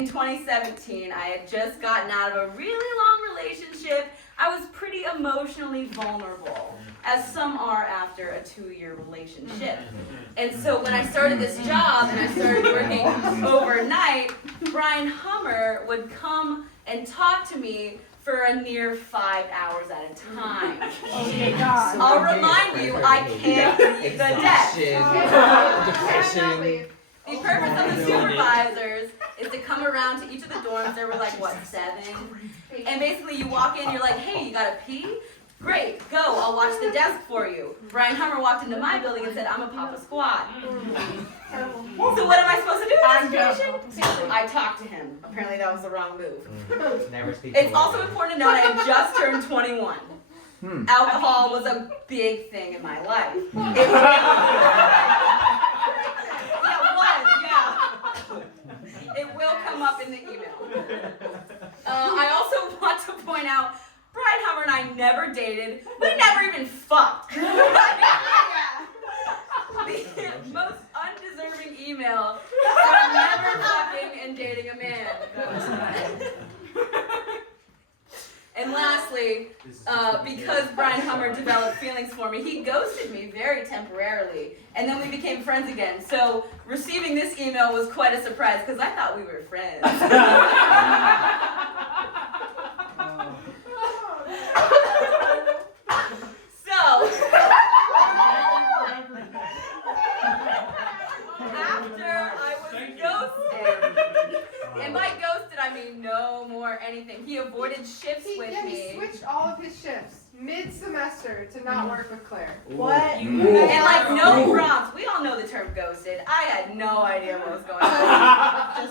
in 2017, I had just gotten out of a really long relationship. I was pretty emotionally vulnerable, as some are after a 2-year relationship. And so when I started this job and I started working overnight, Brian Hummer would come and talk to me for a near 5 hours at a time. Oh my God. I'll remind you, I can't leave the desk. Depression. The purpose of the supervisors is to come around to each of the dorms. There were like, what, 7? And basically you walk in, you're like, hey, you gotta pee? Great, go, I'll watch the desk for you. Brian Hummer walked into my building and said, I'm a Papa Squad. So what am I supposed to do in this situation? I talked to him. Apparently that was the wrong move. Never speak. It's also important to note I had just turned 21. Alcohol was a big thing in my life. It will come up in the email. I also want to point out, Brian Hummer and I never dated. We never even fucked. The most undeserving email of never fucking and dating a man. And lastly, because Brian Hummer developed feelings for me, he ghosted me very temporarily, and then we became friends again. So receiving this email was quite a surprise because I thought we were friends. So after I was ghosted, and by ghosted I mean no more anything. He avoided shifts with me. He switched all of his shifts mid-semester to not work with Claire. What? And like no prompts. We all know the term ghosted. I had no idea what was going on.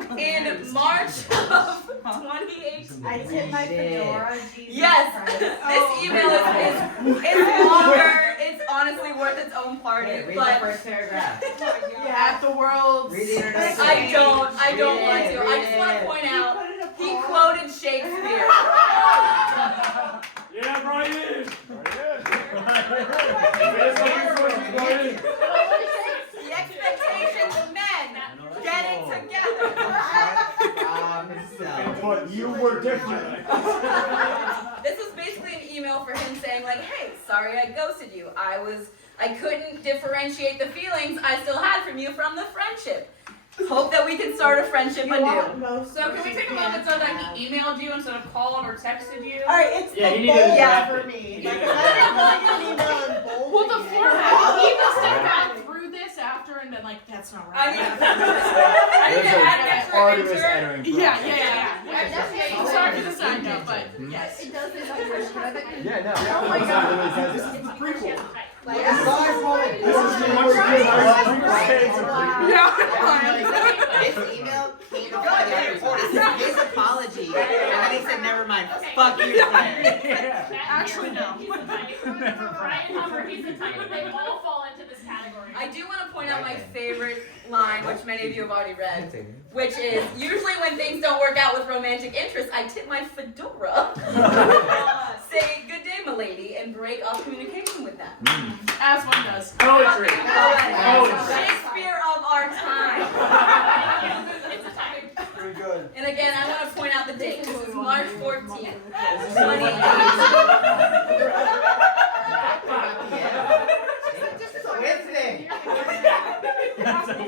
So in March of 2018, I tipped my fedora. yes, this email is longer. It's honestly worth its own party. Read the But first paragraph. At the world's... Read the internet. I don't want to. I just want to point out he quoted Shakespeare. Yeah, Brian! The expectations of men getting together. But you were different. This was basically an email for him saying like, hey, sorry I ghosted you. I couldn't differentiate the feelings I still had from you from the friendship. Hope that we can start a friendship anew. So can we take a moment so that he emailed you instead of called or texted you? Alright, it's Yeah, the you need to bold yeah. for me. Like, I didn't an email in bold. Well, the again. format, he must have gone through this after and been like, that's not I right. need to add an extra Artemis enter. entering. Yeah. I'm sorry for the side note, but yes. It does this on your credit. Yeah, no. Oh my God. This is the prequel. Like, This is This email came before the other. This is his apology. And then he said, never mind. Fuck you, Claire. Actually, no. He's the type. Brian Hummer, he's the type. They all fall into this category. I do want to point out my favorite line, which many of you have already read, which is, usually when things don't work out with romantic interest, I tip my fedora, say, good day, m'lady, and break off communication with them. As one does. Poetry. Shakespeare of our time. It's a type. Pretty good. And again, I want to point out the date. This is March 14th, 2018.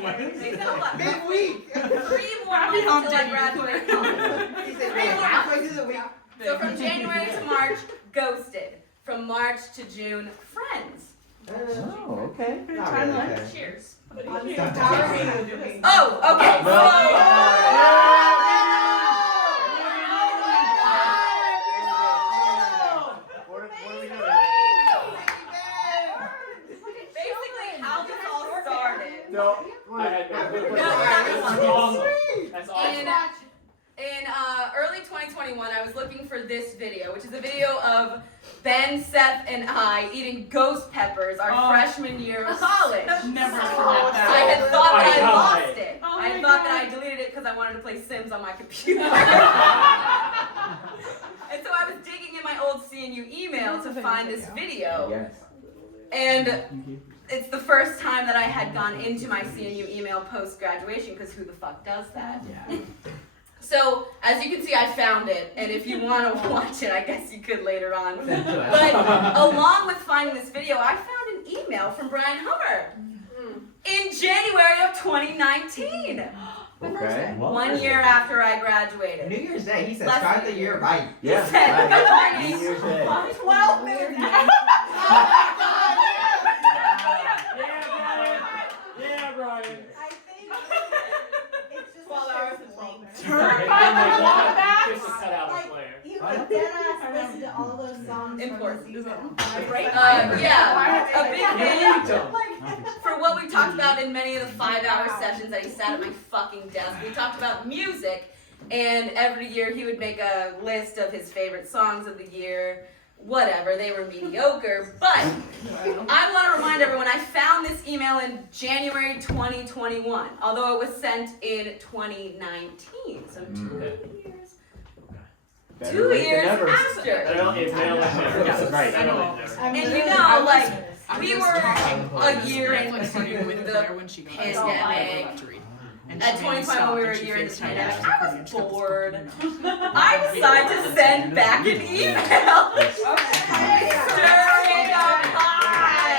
Wednesday. They said what? Midweek. 3 more months until I graduate college. He said, man, halfway through the week. So from January to March, ghosted. From March to June, friends. Oh, okay. Not really, okay. Cheers. Oh, okay. Basically, how this all started. No, that's awesome. In early 2021, I was looking for this video, which is a video of Ben, Seth, and I eating ghost peppers our freshman year of college. Never forget I that. had thought that I Iconic. lost it. I had thought that I deleted it because I wanted to play Sims on my computer. And so I was digging in my old CNU email to find this video. Yes. And it's the first time that I had gone into my CNU email post-graduation, because who the fuck does that? Yeah. So, as you can see, I found it, and if you want to watch it, I guess you could later on. Send to us. But along with finding this video, I found an email from Brian Hummer in January of 2019. Okay. 1 year after I graduated. New Year's Day, he said, Less start than the a year year. right. Yeah. He said, right. "Good morning." New Year's Day. 12 minutes. Yeah, Brian. I think it's just 12 hours and 12 length. Just to cut out the player. You could deadass listen to all those songs Important. from the season. Yeah, a big Delete thing them. for what we talked about in many of the 5-hour sessions that he sat at my fucking desk. We talked about music, and every year he would make a list of his favorite songs of the year. Whatever, they were mediocre. But I want to remind everyone, I found this email in January 2021, although it was sent in 2019. So 2 years. Better 2 late than years never. after. Better late than never. That's right. Better late than never. And you know, like, we were a year Netflix party into with the Claire when she got pandemic. to read. At she made me 2021, stop we were and a she year into the FaceTimed pandemic. us I and was she got this bored. book, I decided to send back an email. Stirring up pot.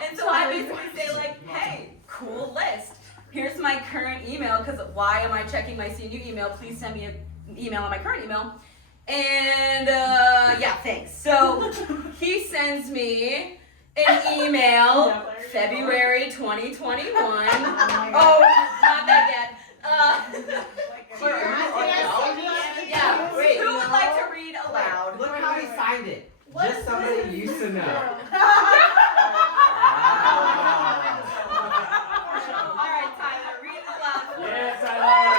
And so I basically say, like, hey, cool list. Here's my current email, because why am I checking my CNU email? Please send me an email on my current email. And, yeah, thanks. So he sends me an email, February 2021. Oh, not that yet. Yeah, who would like to read aloud? Look how he signed it. Just somebody you used to know. All right, Tyler, read it aloud. Yeah, Tyler.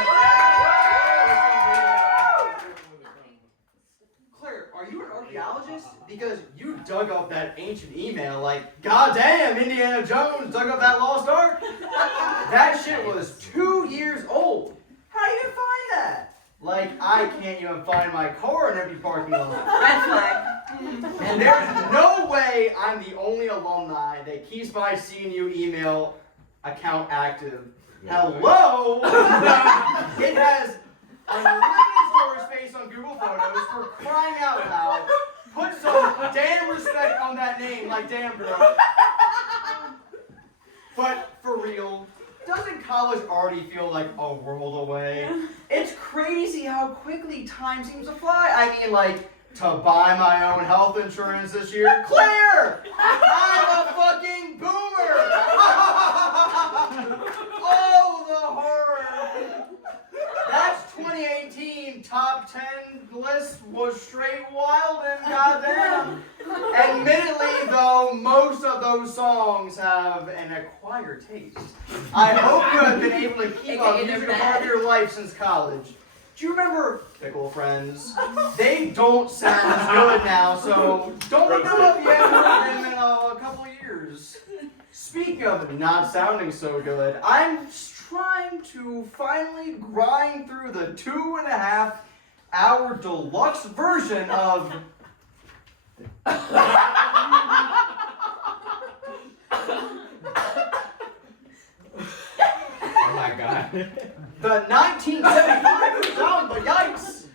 Claire, are you an archaeologist? Because you dug up that ancient email like, goddamn, Indiana Jones dug up that lost ark. That shit was 2 years old. How do you even find that? Like, I can't even find my car in an empty parking lot. Red flag. And there's no way I'm the only alumni that keeps my CNU email account active. Hello? It has unlimited storage space on Google Photos, for crying out loud. Put some damn respect on that name, like damn bro. But for real, doesn't college already feel like a world away? It's crazy how quickly time seems to fly. I mean, like, to buy my own health insurance this year. Claire! I'm a fucking boomer! Oh, the horror! That's 2018 top 10 list was straight wild and goddamn. Admittedly, though, most of those songs have an acquired taste. I hope you have been able to keep up music part of your life since college. Do you remember Fickle Friends? They don't sound as good now, so don't look them up yet. We'll hear them in a couple years. Speaking of not sounding so good, I'm trying to finally grind through the 2.5 hour deluxe version of Oh my god. the 1975 song, but yikes!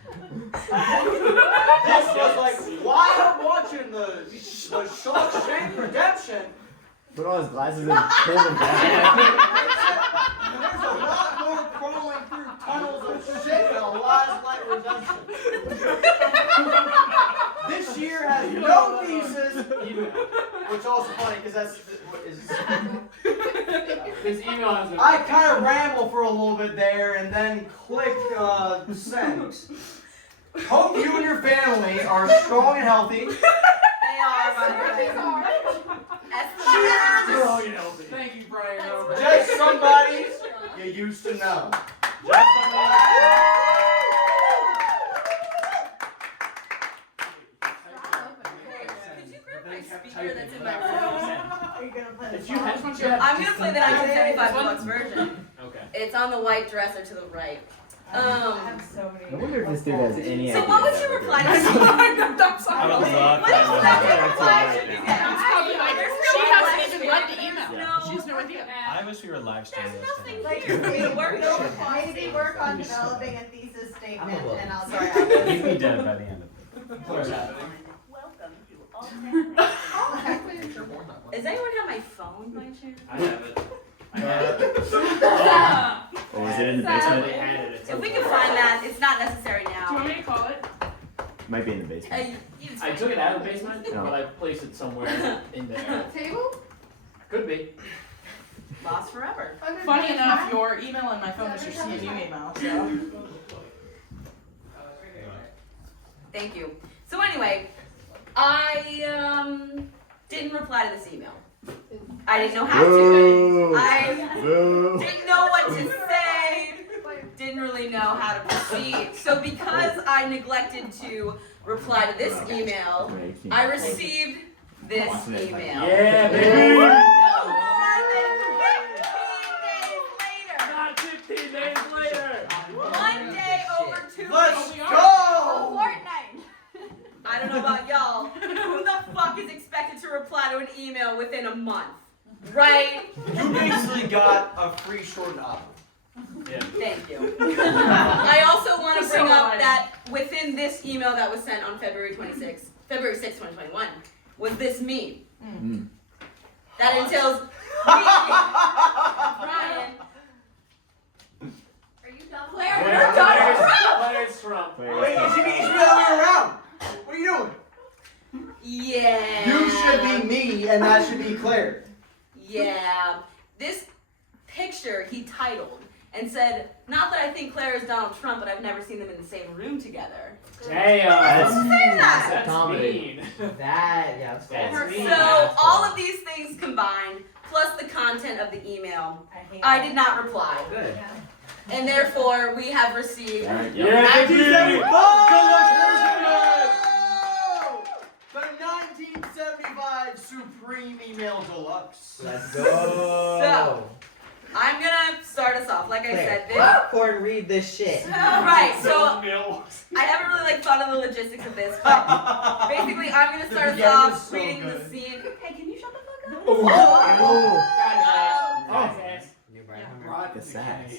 This was like, while I'm watching the Shawshank Redemption, Put on his glasses and pull them down. there's a lot more crawling through tunnels of shit than a last light redemption. This year has no thesis, which also funny because that's His email has I kind of ramble for a little bit there and then click send. Hope you and your family are strong and healthy. They are, my Oh, you know. Thank you, Brian. Just somebody you used to know. Could you grab my speaker that's in my room? Are you gonna play the If you song? have, I'm gonna play the 1975 deluxe version. Okay. It's on the white dresser to the right. I have so I many. wonder if this dude has any So idea. what would that you we're reply doing to? this. I would love What is that reply should be Right said? It's probably like, There's she no hasn't question. even read the email. No. She has no idea. I wish we were live streaming There's this nothing tonight. Like, here. maybe Work maybe work on developing a thesis statement, I'm a and I'll Sorry, start. You'd be dead by the end of it. Welcome to all Does anyone have my phone by chance? I have it. I have it. Or is it in the Somebody basement? had it. It's If we in can the find that, it's not necessary Do you want now. me to call it? Might be in the basement. I took it out of the basement, No. but I placed it somewhere in there. Table? Could be. Lost forever. Under Funny the enough, tab? your email and my phone is your CNU email, so. Thank you. So anyway, I didn't reply to this email. I didn't know how to. Boo! I Boo! didn't know what to say. Didn't really know how to proceed. So because I neglected to reply to this email, I received this email. Yeah, No baby! more than 15 days later. Not 15 days later! 1 day over 2 Let's weeks. go! I don't know about y'all. Who the fuck is expected to reply to an email within a month? Right? You basically got a free short novel. Yeah. Thank you. I also want to So bring up funny. that within this email that was sent on February 6, 2021, was this meme. Mm. That entails Ryan. Are you done? Claire, Where's we're Donald Trump. Where's Trump? Wait, Wait, it should be the other way around. What are you doing? Yeah. You should be me, and that should be Claire. Yeah. This picture he titled and said, not that I think Claire is Donald Trump, but I've never seen them in the same room together. Damn! that? That's Comedy. mean. That, yeah, that's That's fair. mean. So all of these things combined, plus the content of the email, I did not reply. Good. And therefore, we have received Alright, Yeah, baby! 1975! The 1975 Supreme Email Deluxe. Let's go. So, I'm gonna start us off. Like I Claire, said, this. popcorn, read this shit. Right, so I haven't really thought of the logistics of this, but basically I'm gonna start us beginning off is so reading good. the scene. Hey, can you shut the fuck up? The sass.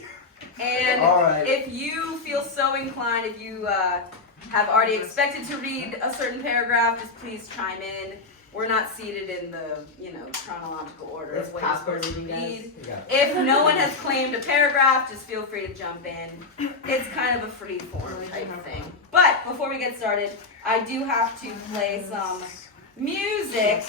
And Alright. if you feel so inclined, if you have already expected to read a certain paragraph, just please chime in. We're not seated in the, chronological order It's of what you're popcorn supposed to reading, guys. read. You got it. If no one has claimed a paragraph, just feel free to jump in. It's kind of a free form type thing. But before we get started, I do have to play some music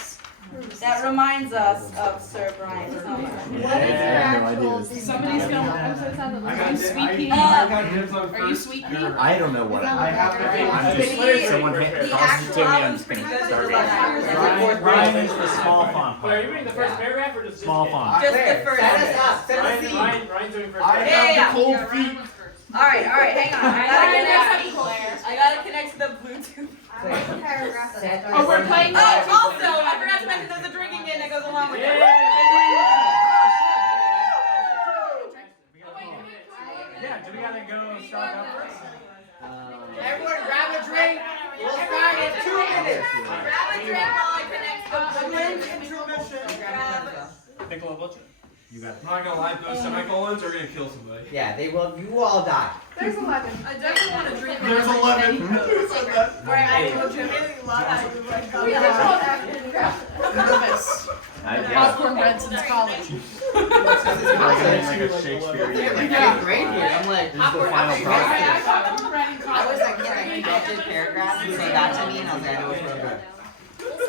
that reminds us of Sir Brian Summer. What is your Yeah, no actual? idea. Somebody's gonna. Are you sweet pea? got dibs on Are you sweet pea? I don't know what I have to think. I'm just The- someone The tosses it actual to me. I'm album's just pretty gonna good. start There's reading. a lot of Brian is the small font. Are you reading the first paragraph or just Small this font. Just the Claire, first set us sentence. up. Set us up. Ryan's doing first I paragraph. Yeah, yeah, have the cold feet. Alright, hang on. I gotta connect to the Bluetooth. Paragraph. Set Oh, we're playing. Oh, also, I forgot to mention there's a drinking game that goes along with it. Yeah, do we gotta go stock up first? Everyone grab a drink. We'll start in 2 minutes. Grab a drink while I connect to the Bluetooth. Intermission. Grab Piccolo Butcher. You got it. I'm not gonna lie, those semicolons are gonna kill somebody. Yeah, they will. You will all die. There's 11. I definitely want to drink. There's 11. I told you, I really love how you like We control that. Nervous. Popcorn read since college. Like a Shakespearean. Yeah, great here. I'm like, This is the final I process. got read in I college. was like, yeah, I invented paragraphs and say that to me, and I was like, I know it's real good.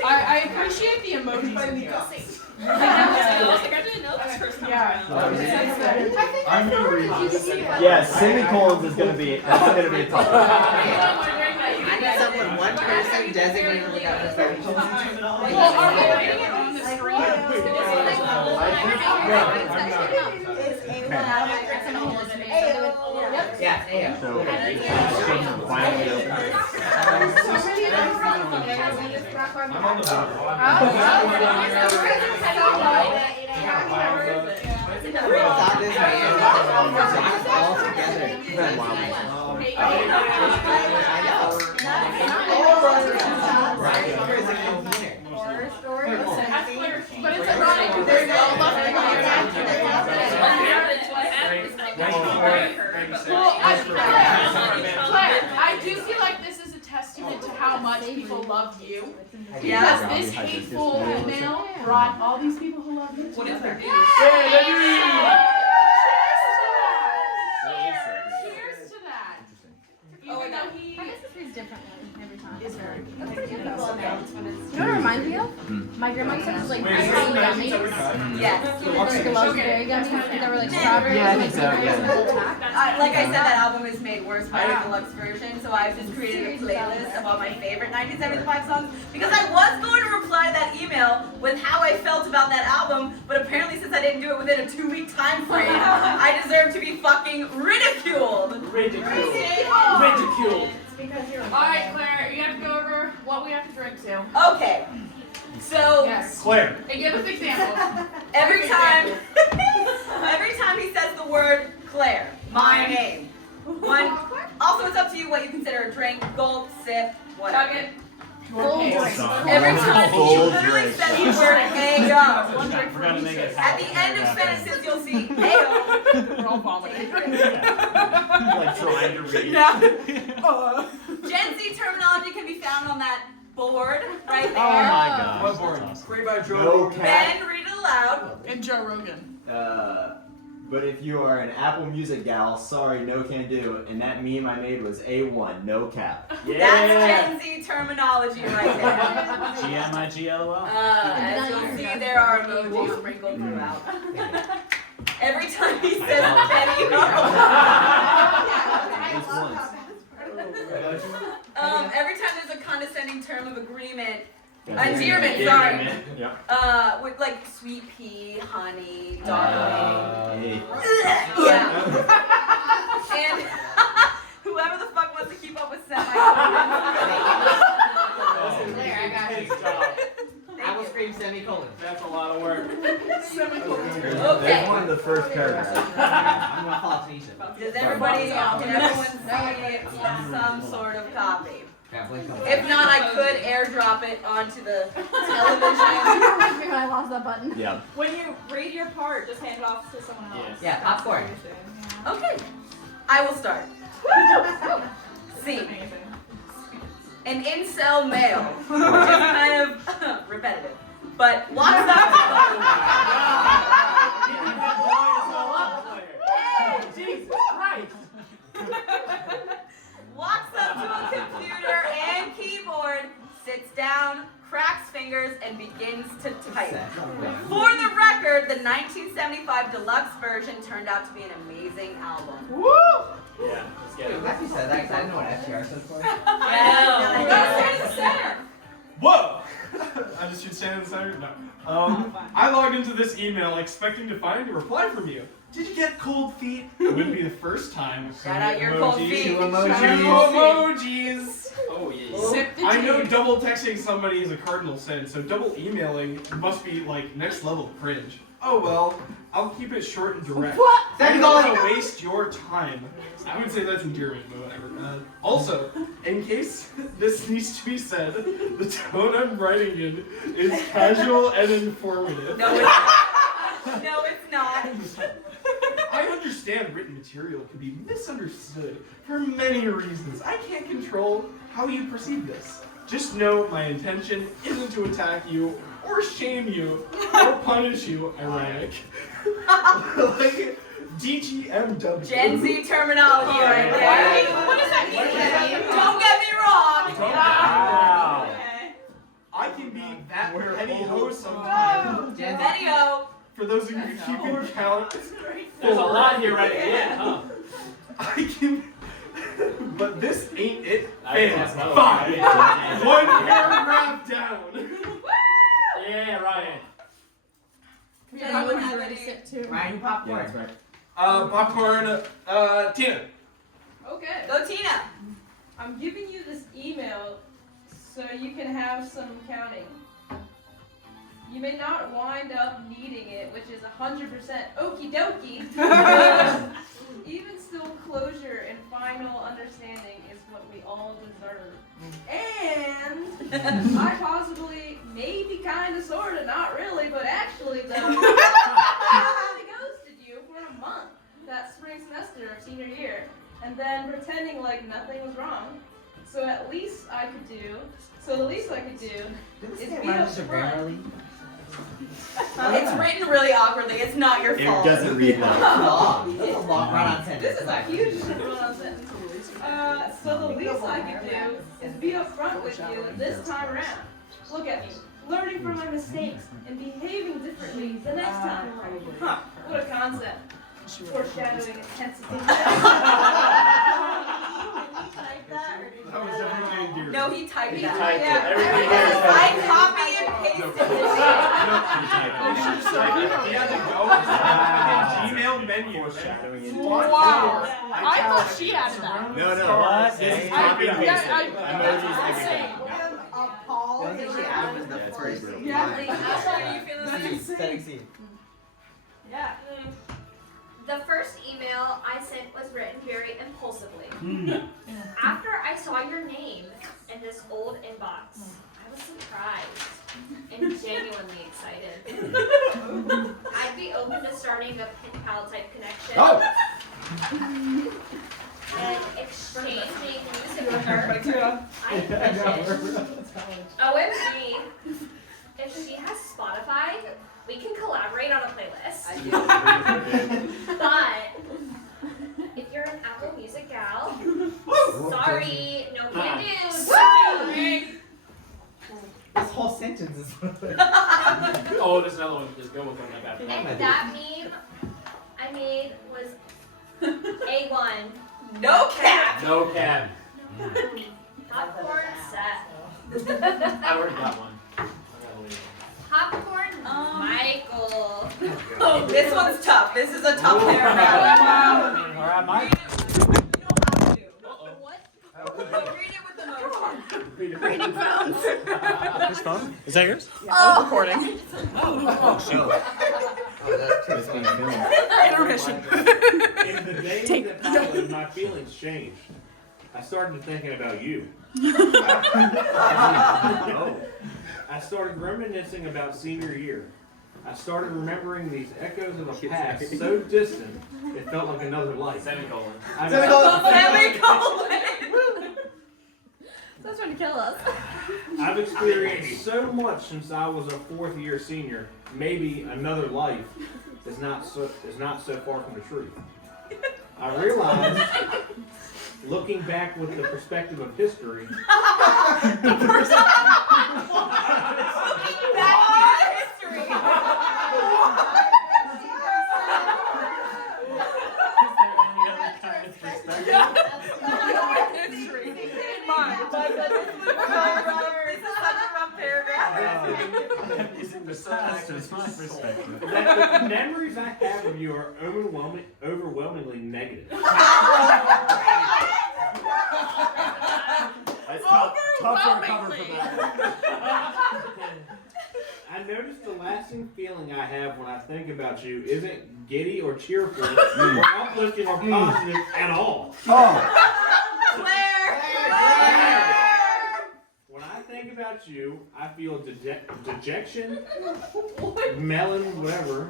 I appreciate the emojis in here. Yeah. I'm gonna read this. Yeah, semicolons is gonna be, that's gonna be a tough one. I need someone, one person designated to look out for semicolons. Well, are we reading it on the screen? Yeah, yeah. So, finally open. I'm on the board. I thought this man was all together. I do feel like this is a testament to how much people love you. Yeah. Because this hateful email brought all these people who love you together. What is their news? Cheers to that. Oh, Even though he I guess this reads differently every time. is very That's pretty good though. Okay. You know what it reminds me of? My grandma used to have like berry gummies. Yes. Like the Love's berry gummies that were like strawberry. Yeah, I think so, yeah. Like I said, that album is made worse by the deluxe version, so I've just created a playlist of all my favorite 1975 songs because I was going to reply to that email with how I felt about that album, but apparently since I didn't do it within a 2-week time frame, I deserve to be fucking ridiculed. Ridiculed. Alright, Claire, you have to go over what we have to drink to. Okay, so Yes. Claire. And give us examples. every time he says the word Claire, my name. Also, it's up to you what you consider a drink, gulp, sip, whatever. Chug it. Full drink. Every time he literally says the word "ayo," One drink We're gonna for make each. it at the end of sentences you'll see "ayo." We're all vomiting. Like trying to read. Gen Z terminology can be found on that board right there. Oh my gosh. What board? That's awesome. Great by Joe. No cat. Ben, read it aloud. And Joe Rogan. But if you are an Apple Music gal, sorry, no can do. And that meme I made was A1, no cap. That's Gen Z terminology right there. GMIGLOL. As you'll see, there are emojis sprinkled throughout. Every time he says Kenny, every time there's a condescending term of agreement, endearment, sorry. Yeah. With like sweet pea, honey, darling. Yeah. And whoever the fuck wants to keep up with Claire, I got you. I will scream semicolon. That's a lot of work. Okay. One of the first paragraphs. I'm gonna follow Tanisha. Does everybody, can everyone see some sort of copy? If not, I could airdrop it onto the television. Reminds me when I lost that button. Yeah. When you read your part, just hand it off to someone else. Yeah, popcorn. Okay, I will start. C. An incel male, which is kind of repetitive, but walks up Jesus Christ. walks up to a computer and keyboard, sits down, cracks fingers, and begins to type. For the record, the 1975 deluxe version turned out to be an amazing album. Woo! Yeah, let's get it. I'm glad you said that because I didn't know what FTR stood for. Whoa! I just should stand in the center? No. I logged into this email expecting to find a reply from you. Did you get cold feet? It wouldn't be the first time. Shout out your cold Emojis. feet. Two emojis. Oh, yeah. Sip the I know tea. double texting somebody is a cardinal sin, so double emailing must be like next level cringe. Oh well, I'll keep it short and direct. I don't want to waste your time. I would say that's endearing, but whatever. Also, in case this needs to be said, the tone I'm writing in is casual and informative. No, it's not. I understand written material can be misunderstood for many reasons. I can't control how you perceive this. Just know my intention isn't to attack you or shame you or punish you, ironic. Like DGMW. Gen Z terminology right there. What does that mean? Don't get me wrong. Wow. I can be that petty hoe sometimes. Video. For those of you keeping count, There's a lot here right again, huh? I can. But this ain't it. I Fails. guess not. 5. One paragraph down. Yeah, Ryan. Anyone have any? Ryan, popcorn. Yeah, that's right. Popcorn, Tina. Okay. Go Tina. I'm giving you this email so you can have some counting. You may not wind up needing it, which is 100% okie dokie. Even still, closure and final understanding is what we all deserve. And I possibly, maybe, kinda, sorta, not really, but actually though, I ghosted you for a month that spring semester of senior year. and then pretending like nothing was wrong. So the least I could do is be upfront. It's written really awkwardly. It's not your It fault. doesn't read well. Long. That's a long run-on sentence. This is a huge run-on sentence. So the least I could do is be upfront with you this time around. Look at me, learning from my mistakes and behaving differently the next time. Huh, what a concept. Foreshadowing intensity. That was definitely endearing. No, he typed He that. typed it. Yeah. Everything I copy and pasted this shit. He had to go to the Gmail menu. Wow. I thought she added that. No, no. What? This is I- copy and yeah, paste. I- Emojis, I'm everything. saying. I think she added was the first. Yeah, Lee, how are you feeling about this? Setting scene. Yeah. The first email I sent was written very impulsively. After I saw your name in this old inbox, I was surprised and genuinely excited. I'd be open to starting a pen pal type connection and exchanging music with her. I envision, OMG, if she has Spotify, we can collaborate on a playlist. I do. But if you're an Apple Music gal, sorry, no can do. This whole sentence is. Oh, there's another one. Just go with one like that. And that meme I made was A1. No cap. No cap. Popcorn set. I already got one. I gotta leave. Popcorn Michael. Oh, this one's tough. This is a tough paragraph. All right, Mike. You know how to. What? Read it with the motion. Reading phones. This phone? Is that yours? Oh, Recording. Oh, show. It's being filmed. Intermission. In the days that followed, my feelings changed. I started thinking about you. Oh. I started reminiscing about senior year. I started remembering these echoes of the past so distant, it felt like another life. Semicolon. Semicolon. That's trying to kill us. I've experienced so much since I was a fourth year senior. Maybe another life is not so far from the truth. I realized, looking back with the perspective of history, that the memories I have of you are overwhelmingly negative. That's tough to recover from that. I noticed the lasting feeling I have when I think about you isn't giddy or cheerful or uplifting or positive at all. When I think about you, I feel dejection, melancholy,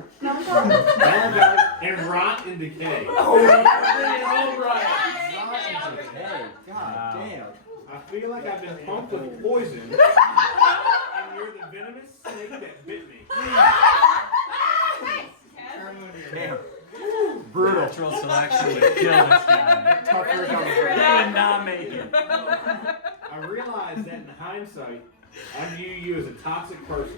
and rot and decay. God damn. I feel like I've been pumped with poison, and you're the venomous snake that bit me. Damn. Brutal. Natural selection would kill this guy. Tough to recover He from. did not make it. I realized that in hindsight, I view you as a toxic person.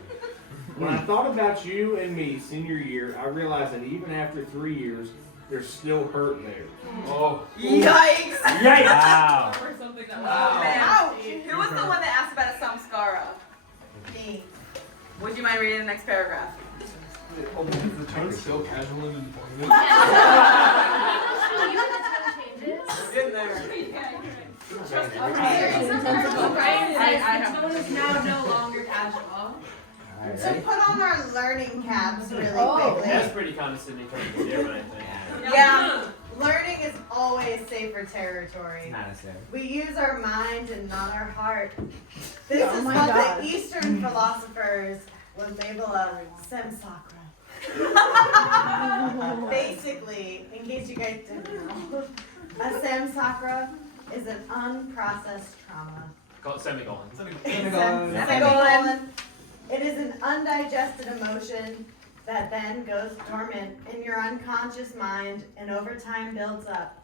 When I thought about you and me senior year, I realized that even after 3 years, there's still hurt there. Oh. Yikes. Yikes. Wow. Oh, man. Who was the one that asked about a samskara? Me. Would you mind reading the next paragraph? Is the tone still casual and informative? Even the tone changes. In there. The tone is now no longer casual. So put on our learning caps really That's quickly. pretty condescending coming from you, but I think. Yeah. Learning is always safer territory. Not necessary. We use our mind and not our heart. This is my what God. the Eastern philosophers would label a samsakra. Basically, in case you guys didn't know, A samsakra is an unprocessed trauma. Call it semicolon. Semicolon. It is an undigested emotion that then goes dormant in your unconscious mind and over time builds up.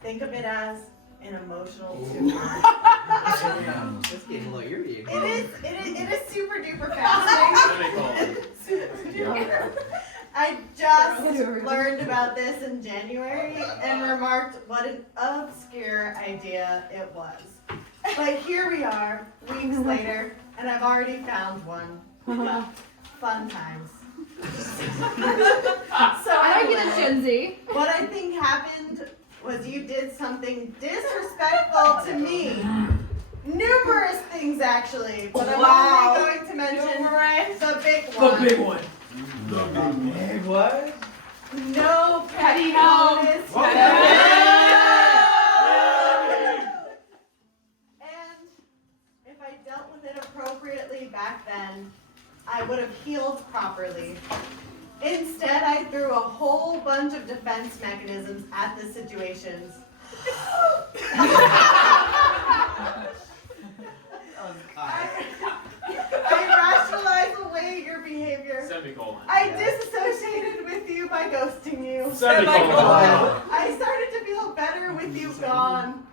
Think of it as an emotional tumor. This game's a little eerie. It is super duper fascinating. Super duper. I just learned about this in January and remarked what an obscure idea it was. But here we are, weeks later, and I've already found one. Fun times. So I get a Gen Z. what I think happened was you did something disrespectful to me. Numerous things actually, but I'm only going to mention the big one. The big one. Big what? No petty home. bonus. And if I dealt with it appropriately back then, I would have healed properly. Instead, I threw a whole bunch of defense mechanisms at the situations. I rationalized away your behavior. Semicolon. I disassociated with you by ghosting you. Semicolon. I started to feel better with you gone.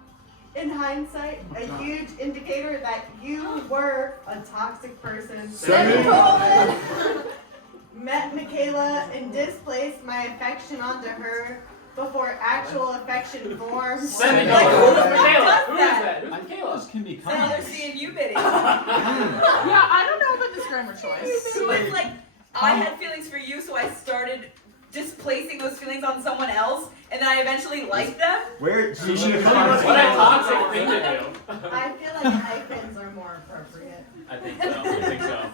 In hindsight, a huge indicator that you were a toxic person. Semicolon. Met Michaela and displaced my affection onto her before actual affection formed. Semicolon. Michaela. Who is that? Who's Michaela? Can be Another CNU bidding. Yeah, I don't know about this grammar choice. So it's like, I had feelings for you, so I started displacing those feelings on someone else, and then I eventually liked them. Where she should have What a toxic thing to do. I feel like hyphens are more appropriate. I think so. I think so.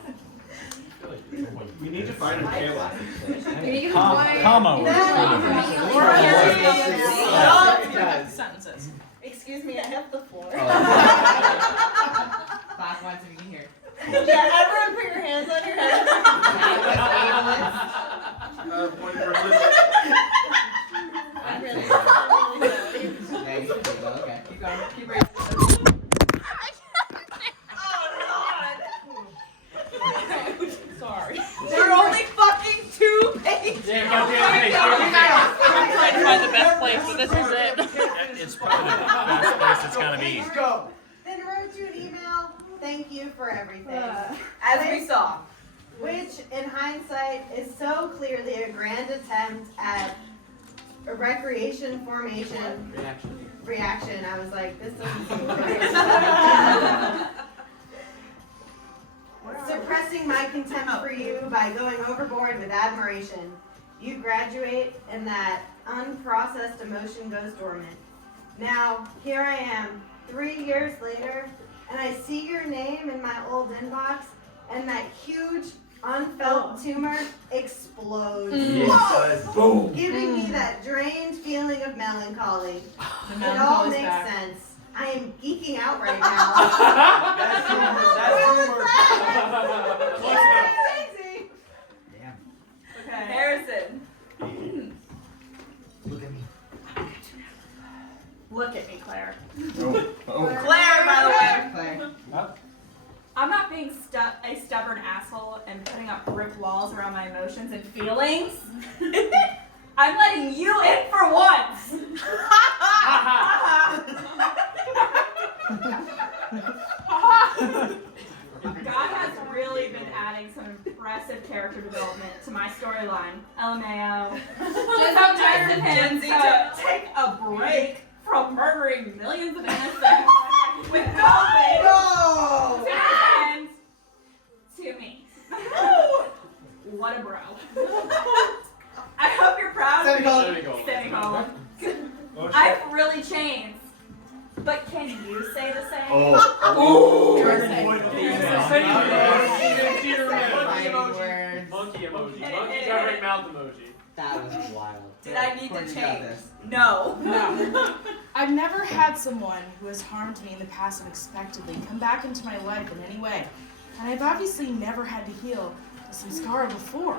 We need to find Michaela. Comma. Sentences. Excuse me, I have the floor. Class wants to be here. Yeah, everyone put your hands on your head. Point privilege. I'm really okay. Keep going. Keep reading. Sorry. There are only fucking 2 pages. Yeah, I'm trying to find the best place, but this is it. It's probably the best place it's gonna be. Let's go. Then wrote you an email. Thank you for everything. As we saw. Which, in hindsight, is so clearly a grand attempt at a recreation formation reaction. I was like, this doesn't seem right. Suppressing my contempt for you by going overboard with admiration. You graduate and that unprocessed emotion goes dormant. Now, here I am, 3 years later, and I see your name in my old inbox, and that huge unfelt tumor explodes. Boom. Giving me that drained feeling of melancholy. The It all melancholy's makes back. sense. I am geeking out right now. That's teamwork. Crazy. Damn. Okay. Harrison. Look at me. Look at me, Claire. Claire, by the way. Claire. I'm not being a stubborn asshole and putting up brick walls around my emotions and feelings. I'm letting you in for once. God has really been adding some impressive character development to my storyline. LMAO. Just how nice of him to take a break from murdering millions of innocents with no face No. and to me. What a bro. I hope you're proud of me. Semicolon. I've really changed. But can you say the same? Monkey emoji. Monkey covering mouth emoji. That was wild. Did I need to Courtney got change? this. No. No. I've never had someone who has harmed me in the past unexpectedly come back into my life in any way. And I've obviously never had to heal a samskara before.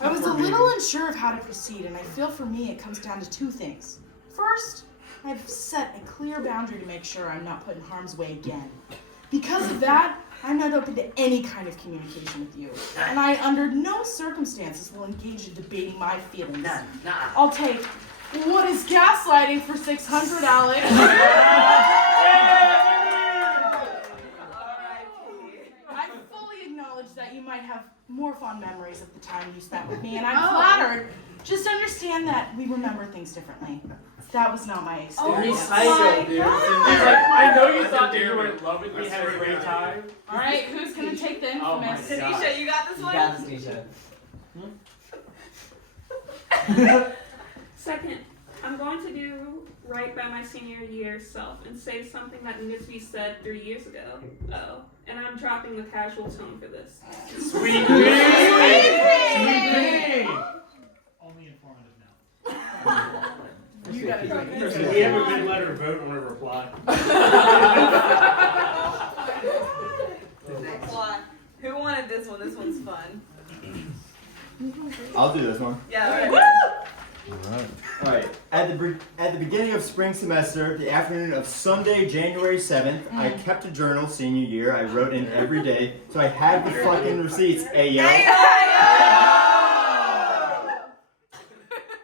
I was a little unsure of how to proceed, and I feel for me it comes down to two things. First, I've set a clear boundary to make sure I'm not put in harm's way again. Because of that, I'm not open to any kind of communication with you. And I, under no circumstances, will engage in debating my feelings. I'll take what is gaslighting for 600, Alex. I fully acknowledge that you might have more fond memories of the time you spent with me, and I'm flattered. Just understand that we remember things differently. That was not my experience. Psycho, dude. I know you thought that you were in love with me, had a great time. All right, who's gonna take the Oh my infamous? God. Tanisha, you got this one? You got this, Nisha. Second, I'm going to do right by my senior year self and say something that needed to be said 3 years ago. Oh, and I'm dropping the casual tone for this. Sweet Sweet Only informative now. You gotta do it. We have a good letter to vote on a reply. Who wanted this one? This one's fun. I'll do this one. Yeah, alright. Alright, at the beginning of spring semester, the afternoon of Sunday, January 7th, I kept a journal senior year. I wrote in every day, so I had the fucking receipts. Ayo.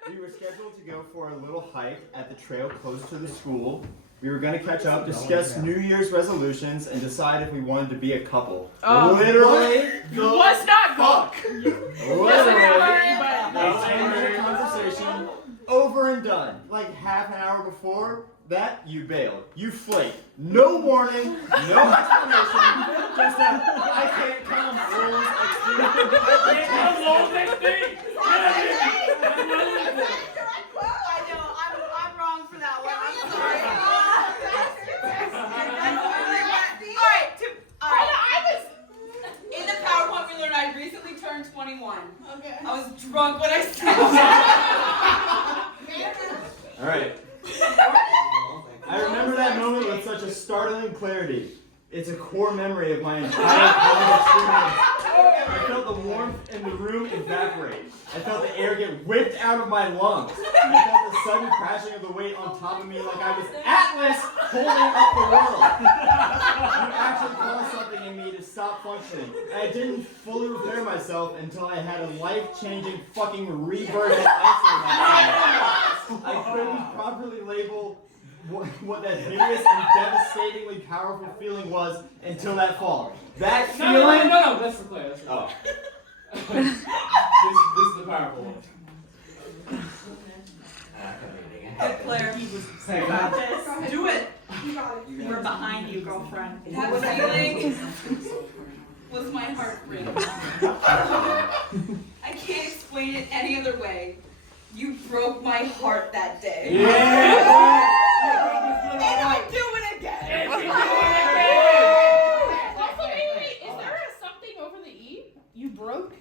We were scheduled to go for a little hike at the trail close to the school. We were going to catch up, discuss New Year's resolutions, and decide if we wanted to be a couple. Literally, was not book. Literally, conversation over and done. Like half an hour before that, you bailed. You flaked. No warning, no explanation. Just that I can't come rules. I'm wrong for that one. I'm sorry. In the PowerPoint we learned I recently turned 21. Okay. I was drunk when I said that. Alright. I remember that moment with such a startling clarity. It's a core memory of my entire college experience. I felt the warmth in the room evaporate. I felt the air get whipped out of my lungs. I felt the sudden crashing of the weight on top of me like I was Atlas holding up the world. You actually caused something in me to stop functioning. And I didn't fully repair myself until I had a life-changing fucking rebirth in Iceland. I couldn't properly label what that hideous and devastatingly powerful feeling was until that fall. That feeling. No, that's the play. That's the play. Oh. This is the powerful one. Good Claire. Do it. We're behind you, girlfriend. That feeling was my heartbreak. I can't explain it any other way. You broke my heart that day. Yeah. And I do it again. Also, wait. Is there a something over the E? You broke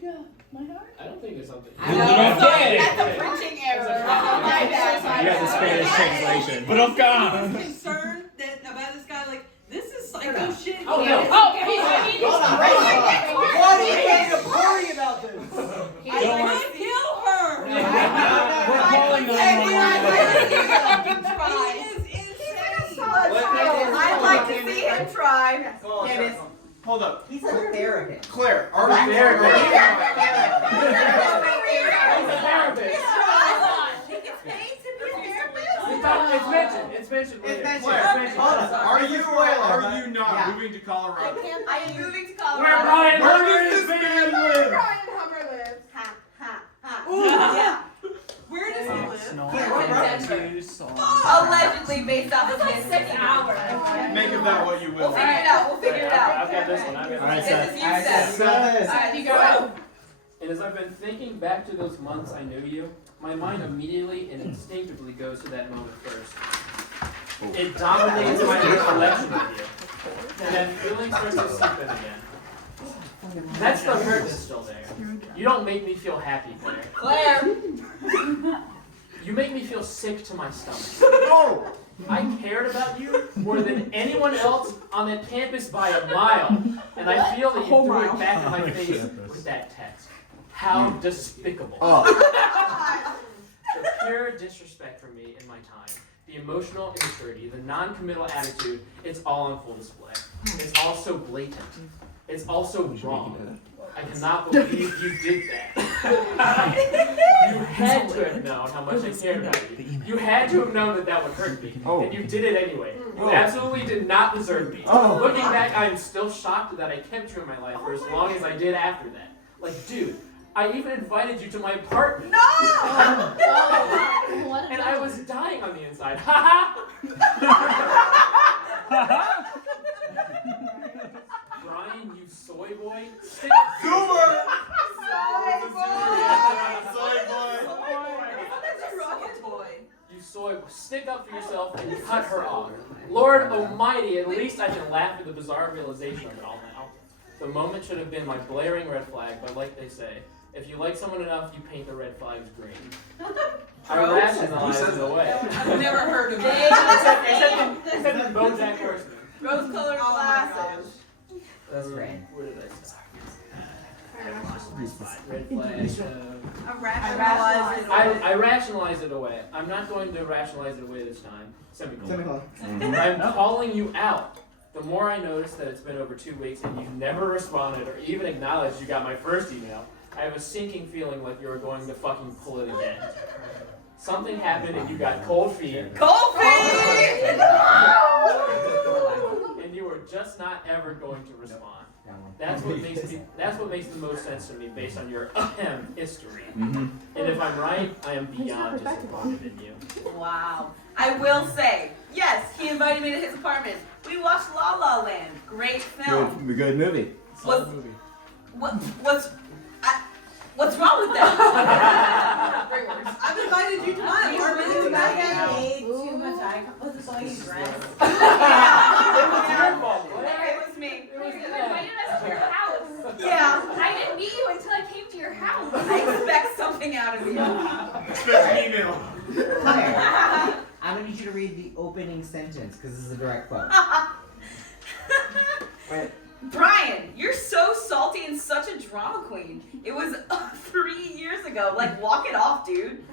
my heart? I don't think there's something. That's a printing error. My bad. You got the Spanish translation. But I'm gone. I was concerned about this guy, like, this is psycho shit. Oh, no. Oh, Why do you make a party about this? I want to kill her. We're calling 911. He is insane. I'd like to see him try. Candace, hold up. He's a therapist. Claire, are we there? He's a therapist. It's mentioned later. Claire, hold up. Are you or are you not moving to Colorado? I am moving to Where Colorado. Brian Where Hummer does is this man being live? Brian Hummer lives. Ha, ha, ha. Yeah. Where does he live? Allegedly based off of his 6 hours. Make of that what you will. We'll figure it out. I've got this one. Alright, This is you, Seth. Alright, you go. And as I've been thinking back to those months I knew you, my mind immediately and instinctively goes to that moment first. It dominates my recollection of you. And that feeling starts to seep in again. That's the hurt that's still there. You don't make me feel happy, Claire. You make me feel sick to my stomach. Oh! I cared about you more than anyone else on that campus by a mile. And I feel that you threw it back in my face with that text. How despicable. Oh. The pure disrespect for me in my time. The emotional immaturity, the non-committal attitude, it's all on full display. It's all so blatant. It's also wrong. I cannot believe you did that. You had to have known how much I cared about you. You had to have known that that would hurt me. And you did it anyway. You absolutely did not deserve me. Looking back, I am still shocked that I kept you in my life for as long as I did after that. Like, dude, I even invited you to my apartment. No! And I was dying on the inside. Brian, you soy boy. Zoomer! You soy boy. Stick up for yourself and cut her off. Lord Almighty, at least I can laugh at the bizarre realization of it all now. The moment should have been my blaring red flag, but like they say, if you like someone enough, you paint the red flags green. I rationalized it away. I've never heard of it. Except in BoJack Horseman. Rose-colored glasses. That's right. Where did I say? Red flag. I rationalize it away. I'm not going to rationalize it away this time. Semicolon. I'm calling you out. The more I notice that it's been over 2 weeks and you've never responded or even acknowledged you got my first email, I have a sinking feeling like you're going to fucking pull it again. Something happened and you got cold feet. Cold feet! And you were just not ever going to respond. That's what makes the most sense to me based on your history. And if I'm right, I am beyond disappointed in you. Wow. I will say, yes, he invited me to his apartment. We watched La La Land. Great film. Good movie. What's wrong with that? I've invited you to my apartment. Really I bad. ate too much eye contact. Was it so you dressed? It was me. You invited us to your house. Yeah. I didn't meet you until I came to your house. I expect something out of you. Expect an email. Claire, I'm gonna need you to read the opening sentence because this is a direct quote. Wait. Brian, you're so salty and such a drama queen. It was 3 years ago. Like, walk it off, dude.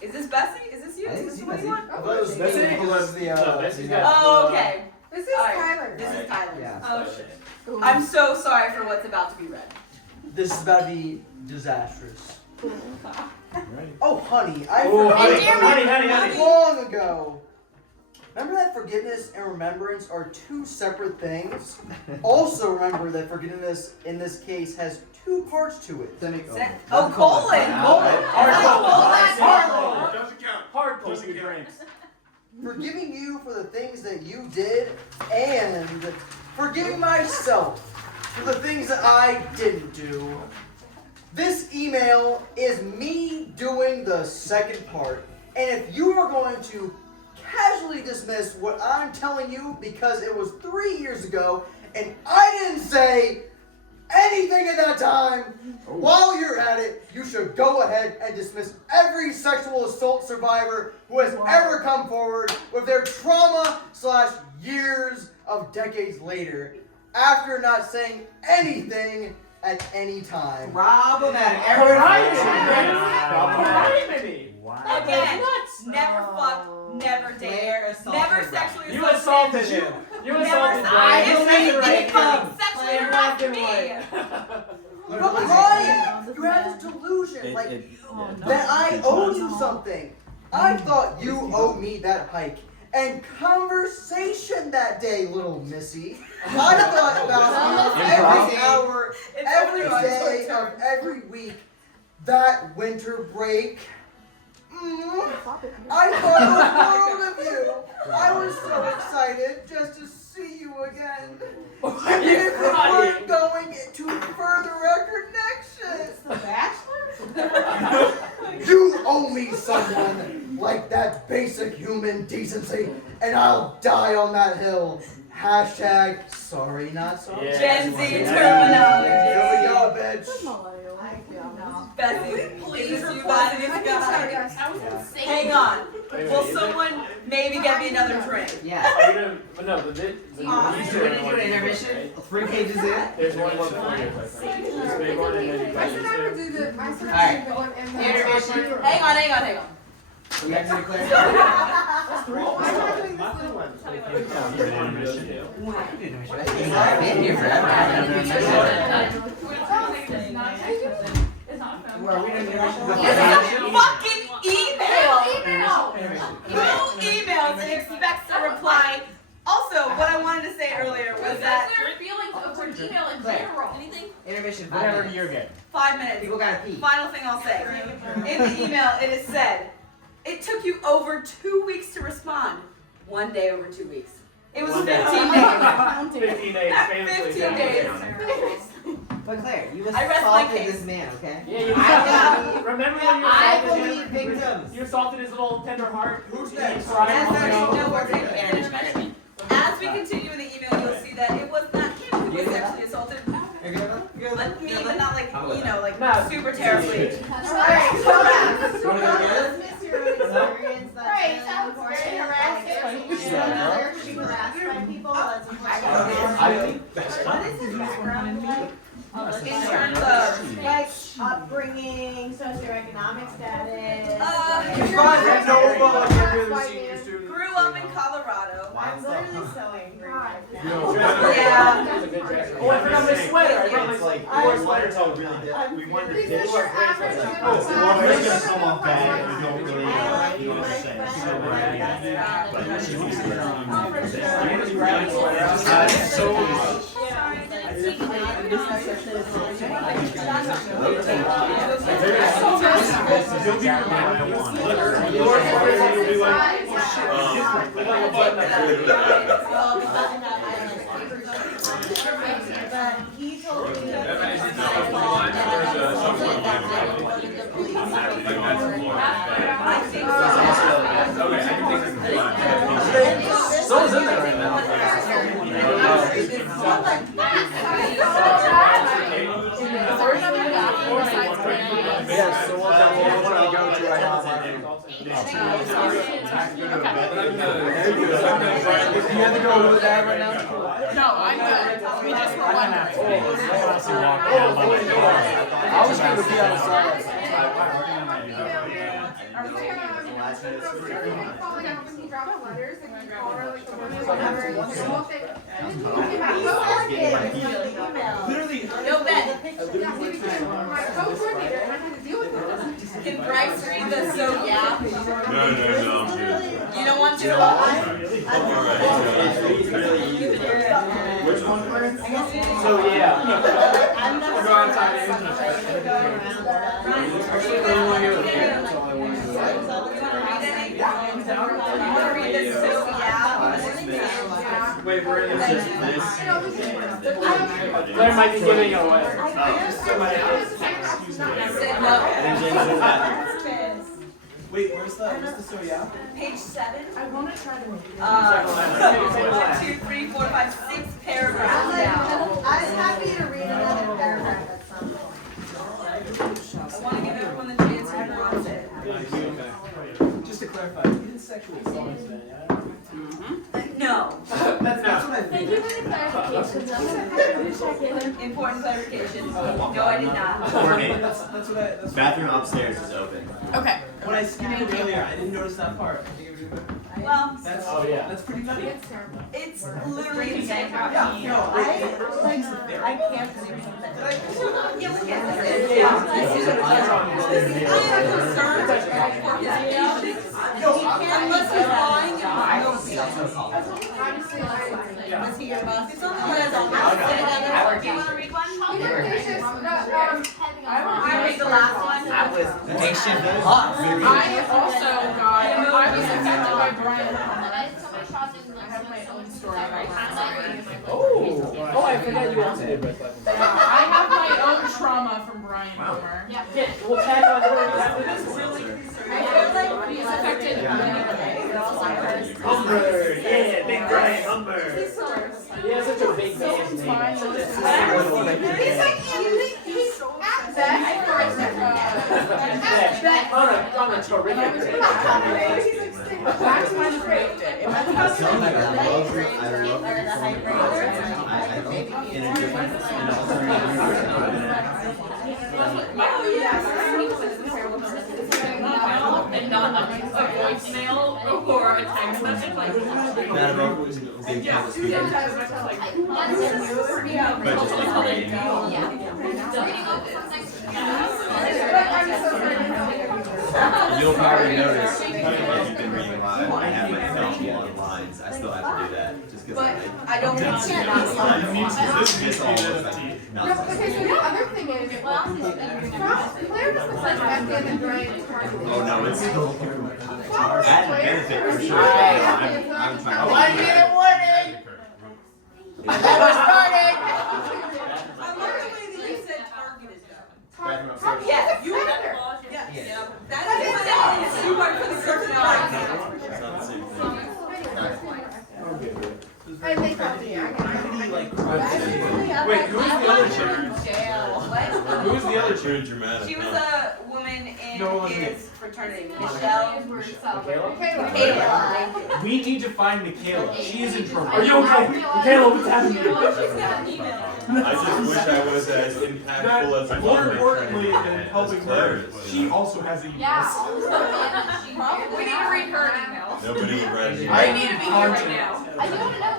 Is this Bessie? Is this you? Is this what you want? I thought it was Bessie because the Bessie's got Oh, okay. This is Tyler. This is Tyler. Yeah. Oh, shit. I'm so sorry for what's about to be read. This is about to be disastrous. Oh, honey, honey. Long ago. Remember that forgiveness and remembrance are two separate things? Also remember that forgiveness in this case has two parts to it. Oh, colon. Doesn't count. Hard Doesn't count. Forgiving you for the things that you did and forgiving myself for the things that I didn't do. This email is me doing the second part. And if you are going to casually dismiss what I'm telling you because it was 3 years ago and I didn't say anything at that time, while you're at it, you should go ahead and dismiss every sexual assault survivor who has ever come forward with their trauma / years of decades later after not saying anything at any time. Problematic. Again, never fuck, never dare, never sexually You assaulted him. You assaulted Brian. I believe it. Sexually harassed me. But Brian, you have this delusion, that I owe you something. I thought you owed me that hike and conversation that day, little missy. I thought about you every hour, every day of every week. That winter break. I thought the world of you. I was so excited just to see you again. And if we weren't going to further our connection. The Bachelor? You owe me someone like that basic human decency, and I'll die on that hill. Hashtag sorry, not sorry. Gen Z terminology. Here we go, bitch. Bessie, please respond. Hang on. Will someone maybe get me another drink? Yeah. But no, the We're gonna do an intermission. 3 pages in. There's one more for you. This big one and then you I said I would do the. I said I would do the one and then. Intermission. Hang on. We have to declare. Been here forever. Fucking email! Who emails and expects a reply? Also, what I wanted to say earlier was that their feelings over email in Claire. general. anything? Intermission. Whatever you're good. 5 minutes. People gotta pee. Final thing I'll say. In the email, it is said, it took you over 2 weeks to respond. 1 day over 2 weeks. It was 15 days. 15 days, famously. 15 days. But Claire, you I rest my assaulted case. this man, okay? Yeah, you remember when you I assaulted believe him? victims. You assaulted his little tender heart? Who's He next? cried As on the no, we're taking an intermission. As we continue in the email, you'll see that it was not him who was sexually assaulted. But me, but not like, you know, like super terribly. Alright, so miss your own experience. That's really important. Being harassed by people, that's important. What is his background? In terms of, Like upbringing, socioeconomic status. grew up in Colorado. I'm literally so angry right now. Yeah. Oh, I forgot my sweater. I brought my Like, sweater. wore sweaters all really good. We wanted to This is your average middle Oh, class. we're gonna come off bad. We don't really I like you know what my I'm saying. friends. So right. But so You'll be But he told me Someone's in there right now. Yes, the one that we wanted to go to, I have. Do you have to go with that right now? No, I'm good. We just were wondering. I was going to be on the side. literally. Yo, Ben. Can Bryce read the so yeah? No, I'm good. You don't want to? Which one, Clarence? So, yeah. Go outside Wait, we're in this. Claire might be giving it away. Somebody else. Wait, where's the so yeah? Page 7. I want to try to make it. 1, 2, 3, 4, 5, 6 paragraphs now. I'm happy to read another paragraph at some point. I want to give everyone the chance who wants it. Just to clarify, you didn't sexually assault this man, yeah? No. That's what I Thank you for the clarification. Important clarification. No, I did not. Courtney, that's what I. Bathroom upstairs is open. Okay. When I skimmed it earlier, I didn't notice that part. Well, That's that's pretty funny. it's literally the same. I can't believe that. Yeah, look at this. I am concerned for his patience. Unless he's lying and was he your boss? It's on the list. Do you want to read one? I read the last one. That was nation hot. I also got. I was affected by Brian. I have my own story about Oh, I forgot you also did Red Flag. I have my own trauma from Brian Homer. Yeah, we'll tag on yours after this. I feel like he's affected Humber, yeah, big Brian Humber. He has such a big so name. fine. On a terrific day. That's my faked it. It might be I love in a different And not voicemail or a text message like. That about being Yeah. public speaking. But just like reading. You'll probably notice if you've been reading live, I haven't felt long lines. I still have to do that just because I don't want to know. This all looks like nonsense. Okay, so the other thing is, Claire was the first FM and Brian Target. Oh no, it's still. That benefit for sure. I'm trying to. One minute warning. Never started. I love the way that you said Target is done. Yes, you Yes. That's you work for the personality. I think I'll do Wait, who is the other chick? What? Who is the other chick? Dramatic. She was a woman in No, it wasn't his fraternity. Michelle. Michaela? Michaela, thank you. We need to find Michaela. She is in trouble. Are you okay? Michaela, what's happening? I just wish I was as impactful as I More was. importantly than helping her, she also has a We need to read her email. Nobody would read it. I need to be here right now. I do want to know.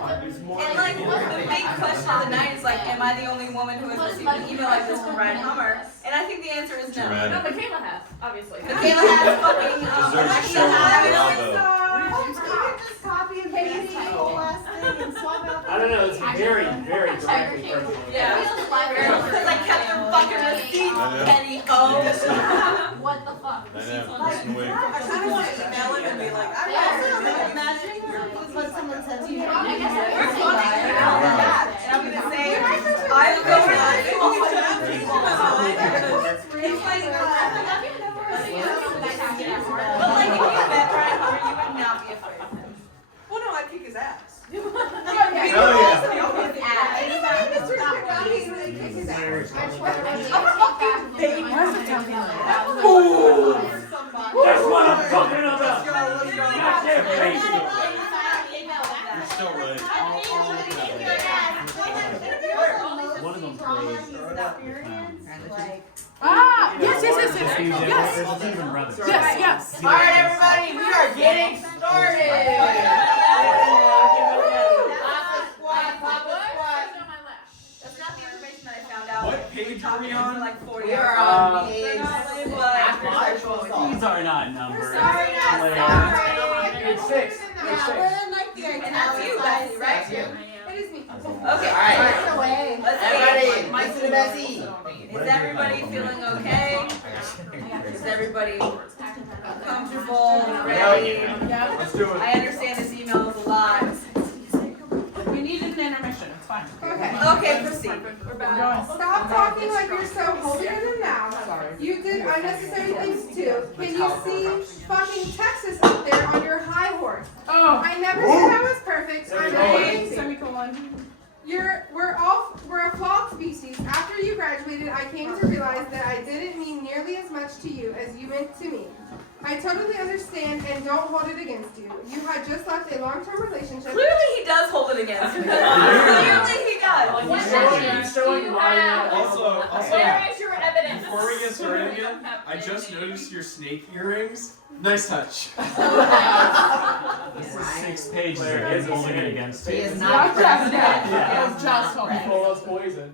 And like the big question of the night is like, am I the only woman who has received an email like this from Brian Hummer? And I think the answer is no. Dramatic. No, Michaela has, obviously. Michaela has fucking. Deserves so much bravo. You can just copy and paste the whole last thing and swap out. I don't know, it's very, very directly personal. Yeah. Because I kept the fucking receipts, Penny O. What the fuck? I know. Just wait. I kind of want to email him and be like, I'm not Imagine what someone said to you. And I'm gonna say, I'm going But like, if you met Brian Hummer, you would not be afraid of him. well, no, I'd kick his ass. That's what I'm talking about! You're still right. One of them Yes. Yes. All right, everybody, we are getting started. That's not the information that I found out. What page are we on? Like 40 We are hours. on page These are not numbers. Sorry, Page 6. we're in like the And that's you, Bessie, right? It is me. Okay. All right. Let's Everybody, see. listen to Bessie. Is everybody feeling okay? Is everybody comfortable, ready? Let's do it. I understand this email is a lot. We needed an intermission. It's fine. Okay. Okay, proceed. Stop talking like you're so holier than thou. You did unnecessary things too. Can you see fucking Texas up there on your high horse? Oh. I never said I was perfect. I'm amazing. Semicolon. We're a flawed species. After you graduated, I came to realize that I didn't mean nearly as much to you as you meant to me. I totally understand and don't hold it against you. You had just left a long-term relationship. Clearly he does hold it against me. Clearly he does. He's showing my Also, Where is your evidence? before we get started again, I just noticed your snake earrings. Nice touch. This is 6 pages of Claire, him holding it against He me. is not Just Yeah. just full of poison.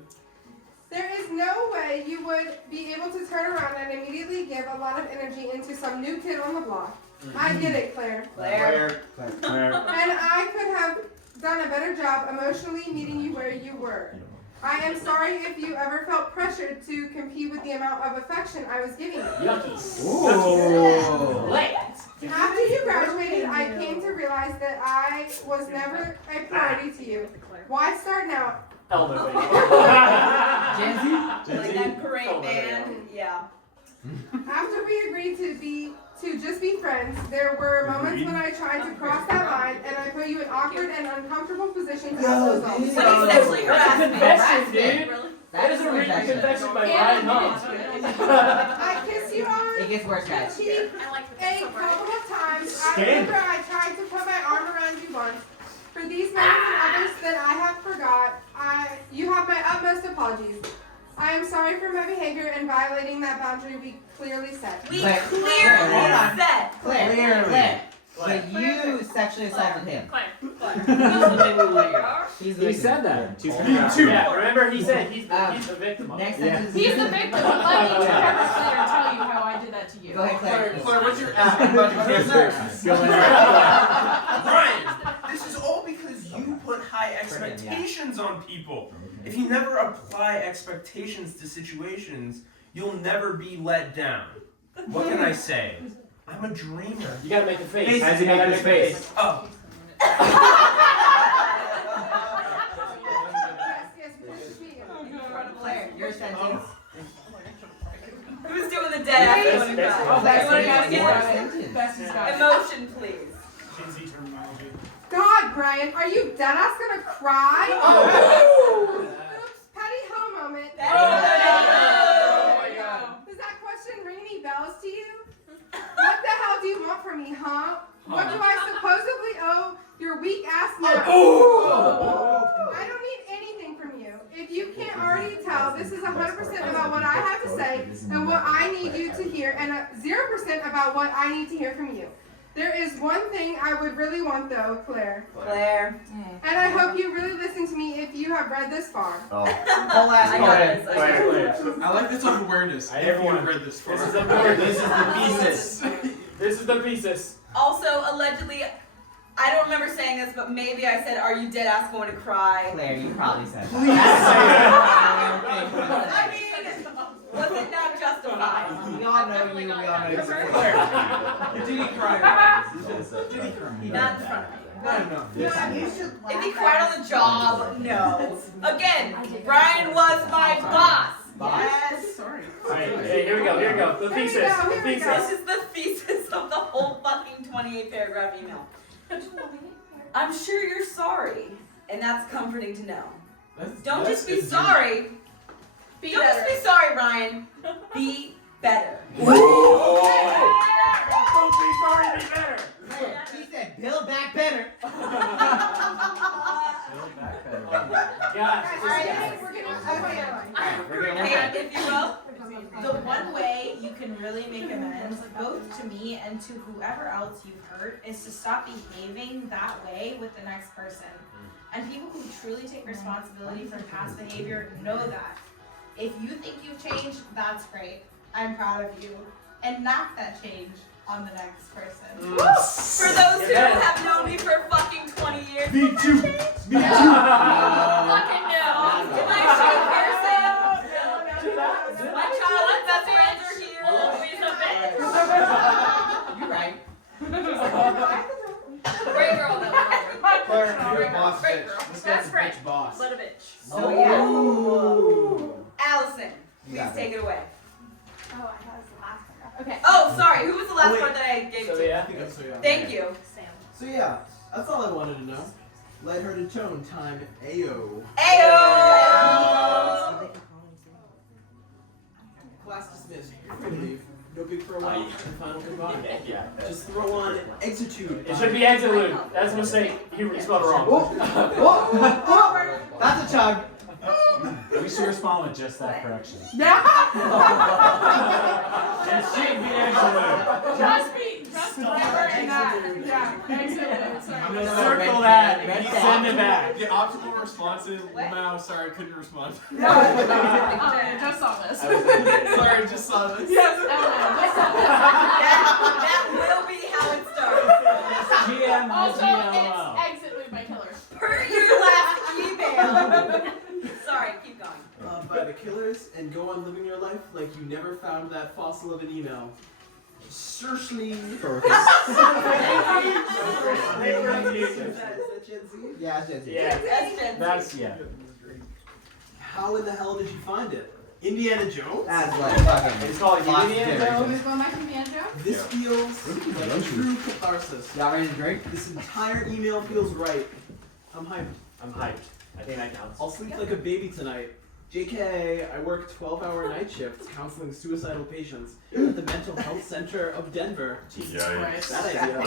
There is no way you would be able to turn around and immediately give a lot of energy into some new kid on the block. I get it, Claire. Claire. And I could have done a better job emotionally meeting you where you were. I am sorry if you ever felt pressured to compete with the amount of affection I was giving you. After you graduated, I came to realize that I was never a priority to you. Why start now? Elevator. Like that great band. Yeah. After we agreed to just be friends, there were moments when I tried to cross that line and I put you in awkward and uncomfortable positions as a result. When he sexually harassed me. Confession, dude. That is a written confession by Ryan Hunt. I kissed you on It gets worse, the guys. cheek a couple of times. I remember I tried to put my arm around you once. For these moments and others that I have forgot, you have my utmost apologies. I am sorry for my behavior and violating that boundary we clearly set. We clearly set. Claire. But you sexually assaulted him. He's the He victim. said that. Yeah, remember he said he's the victim of Next it. sentence. He's the victim. Let me Claire tell you how I did that to you. Go ahead, Claire. Claire, what's your I'm about to Yes, go sir. Ryan, this is all because you put high expectations on people. If you never apply expectations to situations, you'll never be let down. What can I say? I'm a dreamer. You gotta make a face. How's he make his face? Oh. Claire, your sentence. Who's doing the dead after going to cry? Oh, that's You wanna do it again? sentence. Emotion, please. God, Brian, are you dead ass gonna cry? Oops, petty hoe moment. Oh my God. Does that question ring any bells to you? What the hell do you want from me, huh? What do I supposedly owe your weak ass now? I don't need anything from you. If you can't already tell, this is 100% about what I have to say and what I need you to hear, and 0% about what I need to hear from you. There is one thing I would really want though, Claire. Claire. And I hope you really listen to me if you have read this far. Whole ass I got this. I got this. I like this awareness. Everyone Everyone read this far. This is the thesis. This is the thesis. Also, allegedly, I don't remember saying this, but maybe I said, "Are you dead ass going to cry?" Claire, you probably said I mean, was it not justified? We all know you. We all know you. Claire, did he cry? Not in front of me. No. If he cried on the job, no. Again, Brian was my boss. Yes. Sorry. Alright, hey, here we go. The thesis. This is the thesis of the whole fucking 28-paragraph email. I'm sure you're sorry, and that's comforting to know. Don't just be sorry. Don't just be sorry, Ryan. Be better. Don't be sorry, be better. He said, build back better. Hey, if you will. The one way you can really make amends, both to me and to whoever else you've hurt, is to stop behaving that way with the next person. And people who truly take responsibility for past behavior know that. If you think you've changed, that's great. I'm proud of you. Enact that change on the next person. For those who have known me for fucking 20 years. Me too. Fucking no. Am I a shitty person? My childhood best friends are here. You're right. Great girl, though. Claire, you're a boss Great bitch. girl. This That's guy's a right. bitch boss. Let a bitch. Oh, yeah. Allison, please take it away. Oh, I thought it was the last one. Okay. Oh, sorry. Who was the last wait. part that I gave So to? yeah. Thank you. So yeah, that's all I wanted to know. Lighthearted tone time, Ayo. Ayo! Class dismissed. You're free to leave. No big farewell and final goodbye. Yeah. Just throw on exitude. It should be exilute. That's a mistake. You spelled it wrong. That's a chug. We should respond with just that correction. It should be exilute. Just remember in that. Yeah, excellent. I'm gonna Circle that. Send it back. The optimal response is, no, sorry, I couldn't respond. I just saw this. Sorry, just saw this. Yes, just saw this. That will be how it starts. Also, it's exit by killers. Per your last email. Sorry, keep going. By the killers and go on living your life like you never found that fossil of an email. Seriously. Yeah, Gen Z. Yeah. That's Gen Z. That's How in the hell did you find it? Indiana Jones? That's like fucking. It's called lots of Indiana different Jones. shit. Who's my banjo? This feels like true catharsis. Y'all ready to drink? This entire email feels right. I'm hyped. I'm hyped. I think that counts. I'll sleep like a baby tonight. JK, I work 12-hour night shifts counseling suicidal patients at the Mental Health Center of Denver. Jesus Christ. That idea.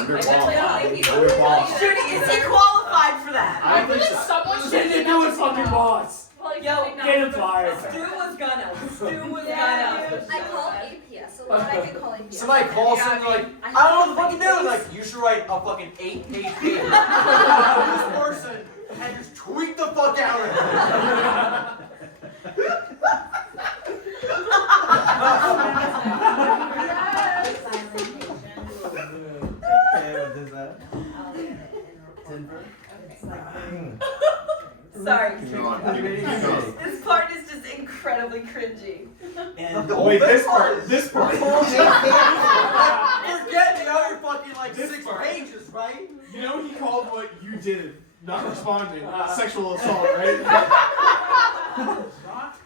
Should is he qualified for that? I think someone should do it, fucking boss. Yo, Get him fired. Stu was gonna. I called APS a But I can call him. Somebody calls him like, I don't know what the fuck you do. Like, you should write a fucking 8-page paper. This person and just tweet the fuck out of it. Sorry. This part is just incredibly cringy. And wait, this part. Forget the other fucking like 6 pages, right? You know he called what you did, not responding, sexual assault, right?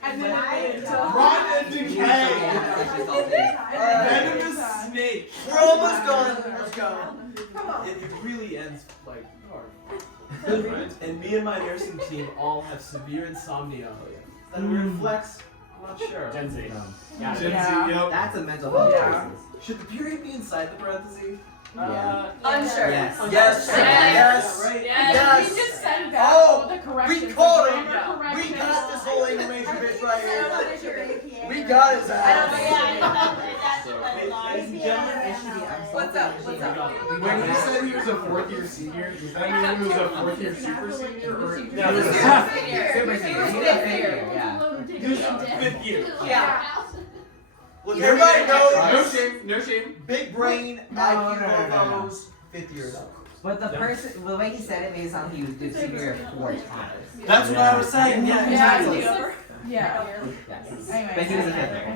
And then Rot and decay. Venomous snake. We're almost done. Let's go. Come on. It really ends like hard. And me and my nursing team all have severe insomnia. That a weird flex? I'm not sure. Gen Z. Gen Z, Yeah. yep. That's a mental health crisis. Should the period be inside the parentheses? Unsure. Yes. Yes. Yes. Right. Yes. We just send back Oh, the corrections. we caught him. grammar We corrections. got this whole information bitch right here. We got his ass. Ladies and gentlemen, it should be What's up? What's up? When he said he was a 4th year senior, does that mean he was a 4th year super senior? Or He was Super super senior. senior. He's a fifth year, yeah. he was 5th year? Yeah. Look, everybody No knows. shame, no shame. Big brain, No, IQ, no, no. those 5th years. But the person, the way he said it made it sound like he was did senior 4 times. That's what I was saying. Yeah, exactly. Yeah. Yes. Anyways. But he was a 5th year.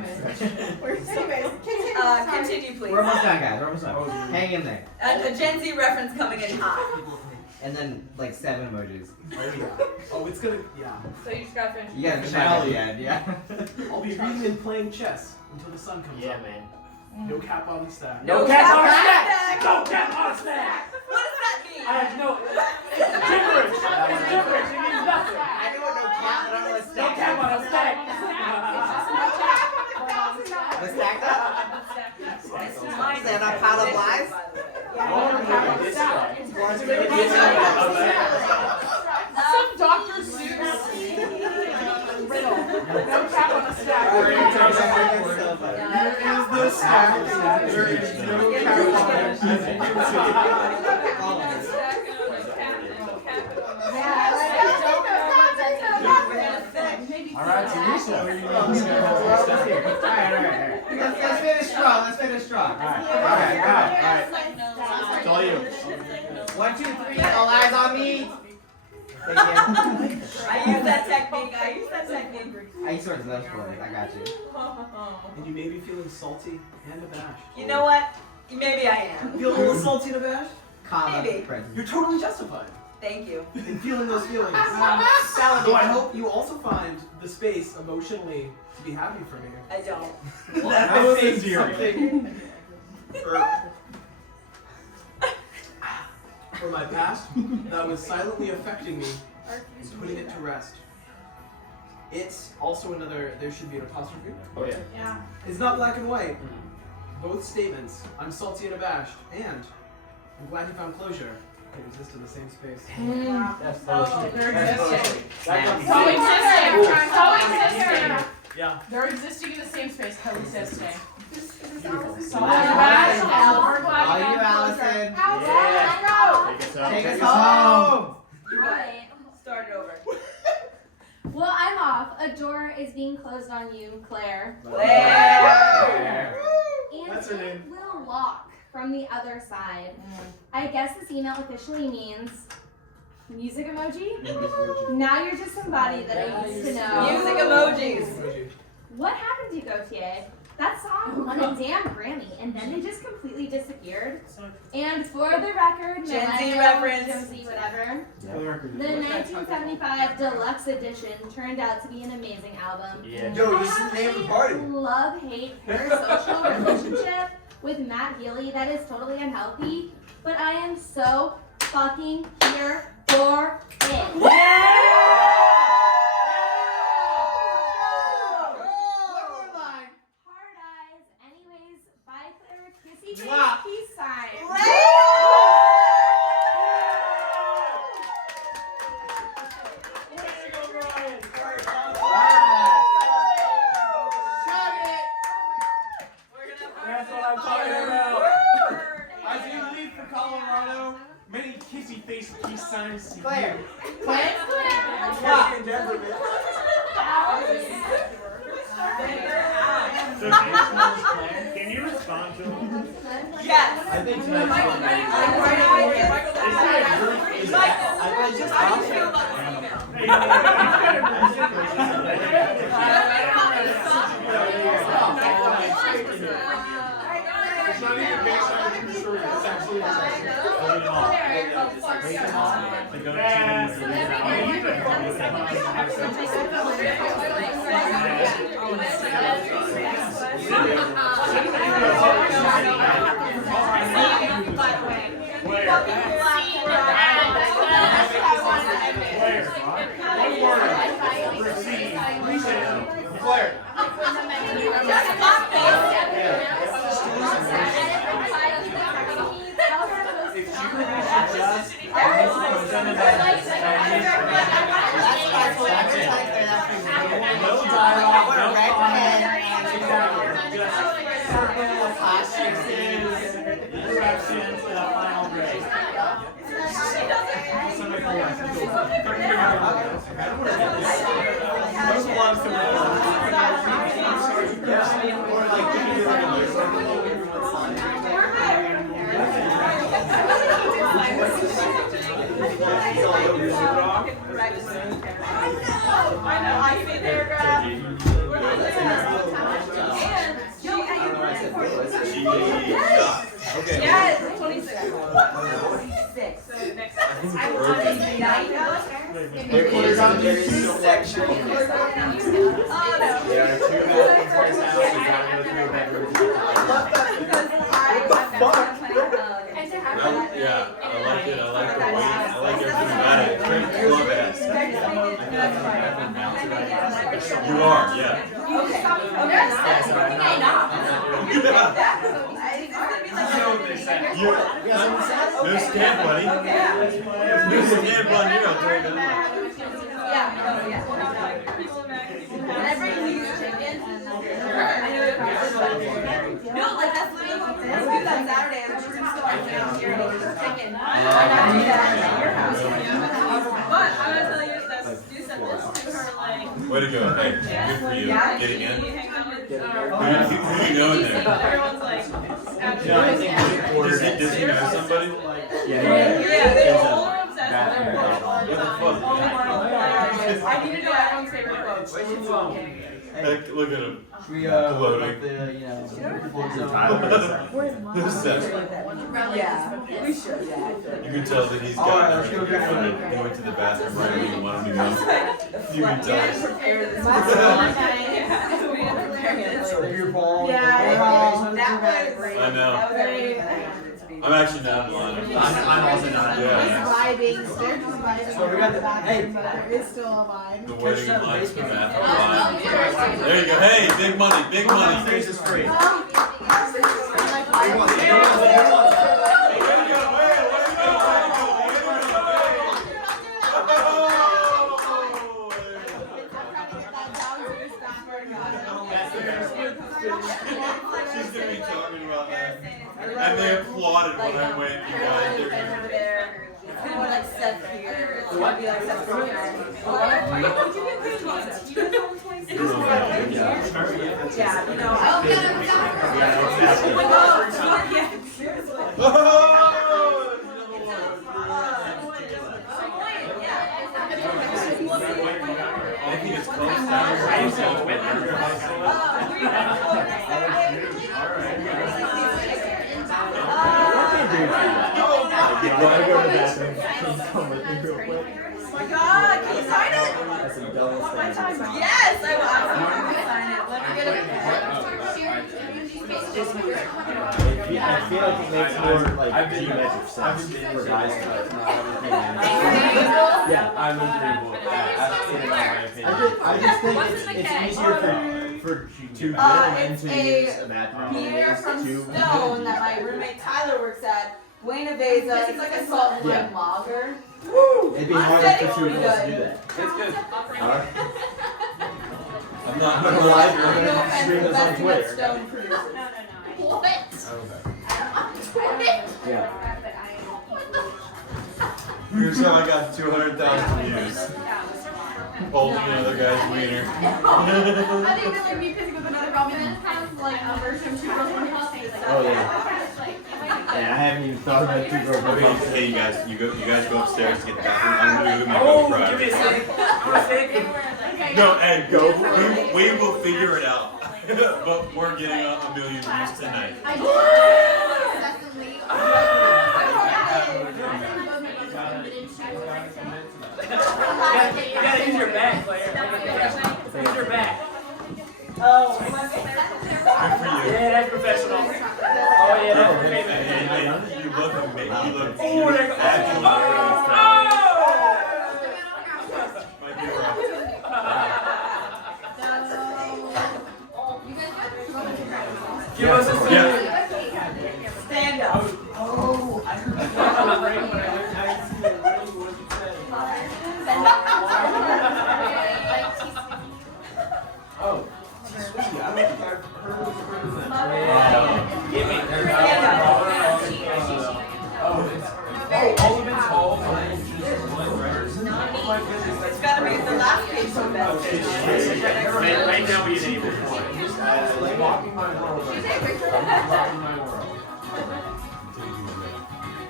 Anyways, continue. Continue, please. We're almost done, guys. We're almost done. Hang in there. A Gen Z reference coming in hot. And then like 7 emojis. Oh yeah. Oh, it's gonna. Yeah. So you just gotta finish. You gotta finish at the end, yeah. I'll be reading and playing chess until the sun comes Yeah, up. man. No cap on the stack. No cap on a stack! No cap on a stack! What does that mean? I have no. It's gibberish! It's gibberish! It means nothing! I know what no cap, but I don't know what No stack. cap on a stack! The stacked up? Stand on pile of lies? Some Dr. Seuss riddle. No cap on the stack. There is the stack. There is no cap on it, as you can Alright, Tanisha. Alright. Let's finish strong. Let's finish strong. Alright. It's all you. 1, 2, 3. All eyes on me. Thank you. I use that technique. I sort of those boys. I got you. And you may be feeling salty and abashed. You know what? Maybe I am. Feel a little salty and abashed? Comma. Maybe. parentheses. You're totally justified Thank you. in feeling those feelings. So I hope you also find the space emotionally to be happy for me. I don't. That was endearing. For my past, that was silently affecting me and putting it to rest. It's also another, there should be an apostrophe. Oh, yeah. Yeah. It's not black and white. Both statements, I'm salty and abashed, and I'm glad you found closure, can exist in the same space. That's They're existing. That's Coexisting. Coexisting. Yeah. They're existing in the same space. Coexisting. All you, Allison. Take us home. You got it. Start it over. Well, I'm off. A door is being closed on you, Claire. Claire. And That's her name. it will lock from the other side. I guess this email officially means music emoji. Now you're just somebody that I used to know. Music emojis. What happened to you, Gautier? That song won a damn Grammy, and then it just completely disappeared. And for the record, Gen Z millennial, reference. Gen Z, whatever. For the record. The 1975 Deluxe Edition turned out to be an amazing album. Yeah. Yo, this is the name of the party. Love-hate parasocial relationship with Matt Healy that is totally unhealthy, but I am so fucking here for it. Hard eyes. Anyways, bye, Claire. Kissy face, Mwah. peace sign. peace signs to Claire. you. Claire. Claire in Denver, bitch. So can you respond to him? Yes. I think tonight's fun. It's not even based on a true story. It's actually Claire. I know, I see paragraph. Okay. Yes. 26. So next I think it's I urgent. want to be nice. They're clear on this section. Oh no. There are 2 bathrooms in this house. We gotta go through a bedroom. Yeah, I like it. I like the weight. I like everything about it. Great club ass. You are, yeah. No stamp, buddy. No stamp on you. I'll tell you that. Can I bring you chicken? No, like that's literally what we're gonna do that Saturday. We're just gonna go out here and eat chicken. But I'm gonna tell you this. You said this to her like. Way to go. Hey, good for you. Get it in. Who you know in there? Everyone's like, No, I think does he know somebody? yeah, they all are obsessed with their quote all the time. All the hilarious. I need to know everyone's favorite quote. Heck, look at him. We Gloating. the Yeah, we should. You can tell that he's got going to the bathroom right when you want him to go. You can tell. beer ball. Yeah, that was great. I know. That was everything that I wanted it to be. I'm actually not in line. I'm also not. Yeah. Vibing, they're just vibing. So we got the hey. But there is still a vibe. The waiting lines for bathroom line. There you go. Hey, big money, big money. Space is free. She's gonna be talking about that. And they applauded when I went, you guys. It's gonna be like Seth here. It's gonna be like Seth's girlfriend. Yeah, you know. Oh my God. Yeah, seriously. I think it's close You wanna go to the bathroom? Can you come with me real quick? Oh my God, can you sign it? That's some dumb stuff. Yes, I will absolutely sign it. Let me get I feel like it makes more like geometric sense for guys to like not everything. Yeah, I'm agreeable. That's in my opinion. I just think it's easier for two men to use a bathroom. beer from Stone that my roommate Tyler works at. Buena Veza. It's like a salt and lime lager. Woo! It'd be harder for two of us to do that. It's good. Alright. I'm not gonna No lie, offense, stream the this on best of what Twitter. Stone produces. What? Yeah. Here's how I got 200,000 views. Holding another guy's wiener. I think that would be pissing with another girl. I mean, that kind of like a version of Two Girls One Cup. Oh yeah. Yeah, I haven't even thought about 2 girls. Okay, hey you guys go upstairs to get the bathroom. I'm gonna go get my GoPro. Give me a sec. Give me a sec. No, hey, go. We will figure it out. But we're getting a million views tonight. You gotta use your back, Claire. Use your back. Oh, yeah, that's professional. Oh yeah, that's professional. Hey, you look amazing. You look Oh, there goes. Might be rough. Give us a Yeah. stand up. Oh, I heard that right when I heard Oh, sweetie, I don't think I've heard of that. Give me. Ultimate Hall just Oh my goodness, it's gotta be the last page from that. Right now we need it. like walking my world. Rocking my world.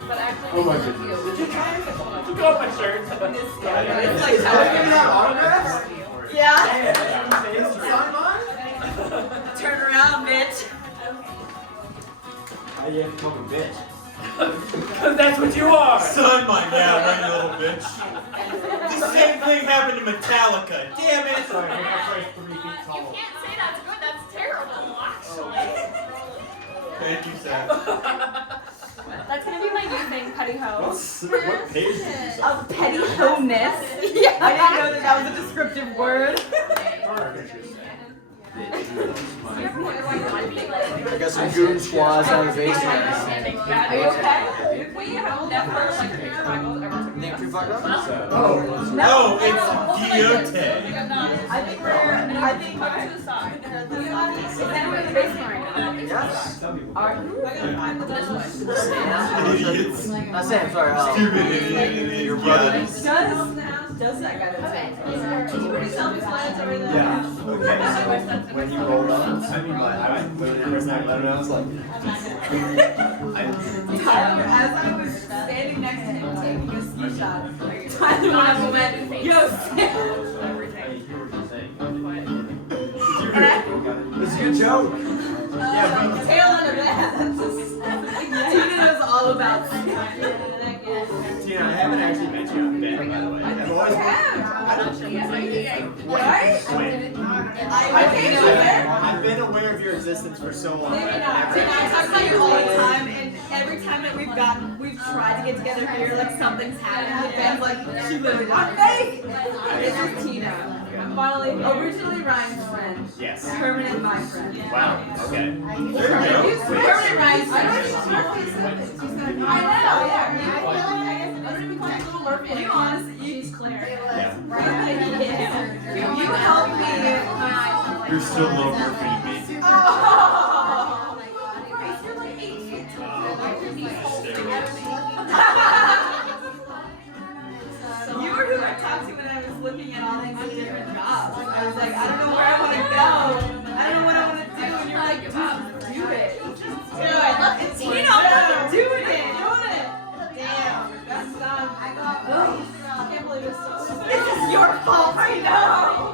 But actually, Oh my goodness. Look at my shirt. It's like, Give me that autograph? yeah. Sign mine? Turn around, bitch. How you have to become a bitch? Because that's what you are. Son, my right, you little bitch. The same thing happened to Metallica. Damn it. Sorry, I think I'm like 3 feet You tall. can't say that's good, that's terrible, actually. Thank you, Zach. That's gonna be my new thing, petty hoe. What page did you say? Of petty ho-ness. Yeah. I didn't know that was a descriptive word. I got some goon squaws out of basement. Are you okay? We have never like struggled ever. Think we fucked up? Oh, it's guillotine. I think To the side. is anyone in the basement right now? Yes. Are you? Idiots. Sam, sorry. Stupid idiot. Your brother. Does that guy over there? Yeah. Okay, so when you rolled up, I mean, I when the first time I was like, Tyler, as I was standing next to him taking a ski shot, Tyler went, yo, Sam. It's a good joke. Tail end of that. Tina knows all about Tina, I haven't actually met you on bed, by the way. I've always I've been aware of your existence for so long. Maybe not. Tina, I talk about you all the time, and every time that we've tried to get together here, like something's happened. The band's like, she literally got fake. This is Tina. Finally, originally Ryan's friend. Yes. Permanent my friend. Wow. Okay. Permanent Ryan's friend. I know, yeah. To be honest, she's Claire. You helped me. You're still a little Murphy to me. Oh Christ, you're like 8 feet You were who I talked to when I was looking at all these different jobs. I was like, I don't know where I want to go. I don't know what I want to do. And you're like, do it. Just do it. Look at Tina. I'm doing it. Damn. That's done. I can't believe it's so. This is your fault. I know.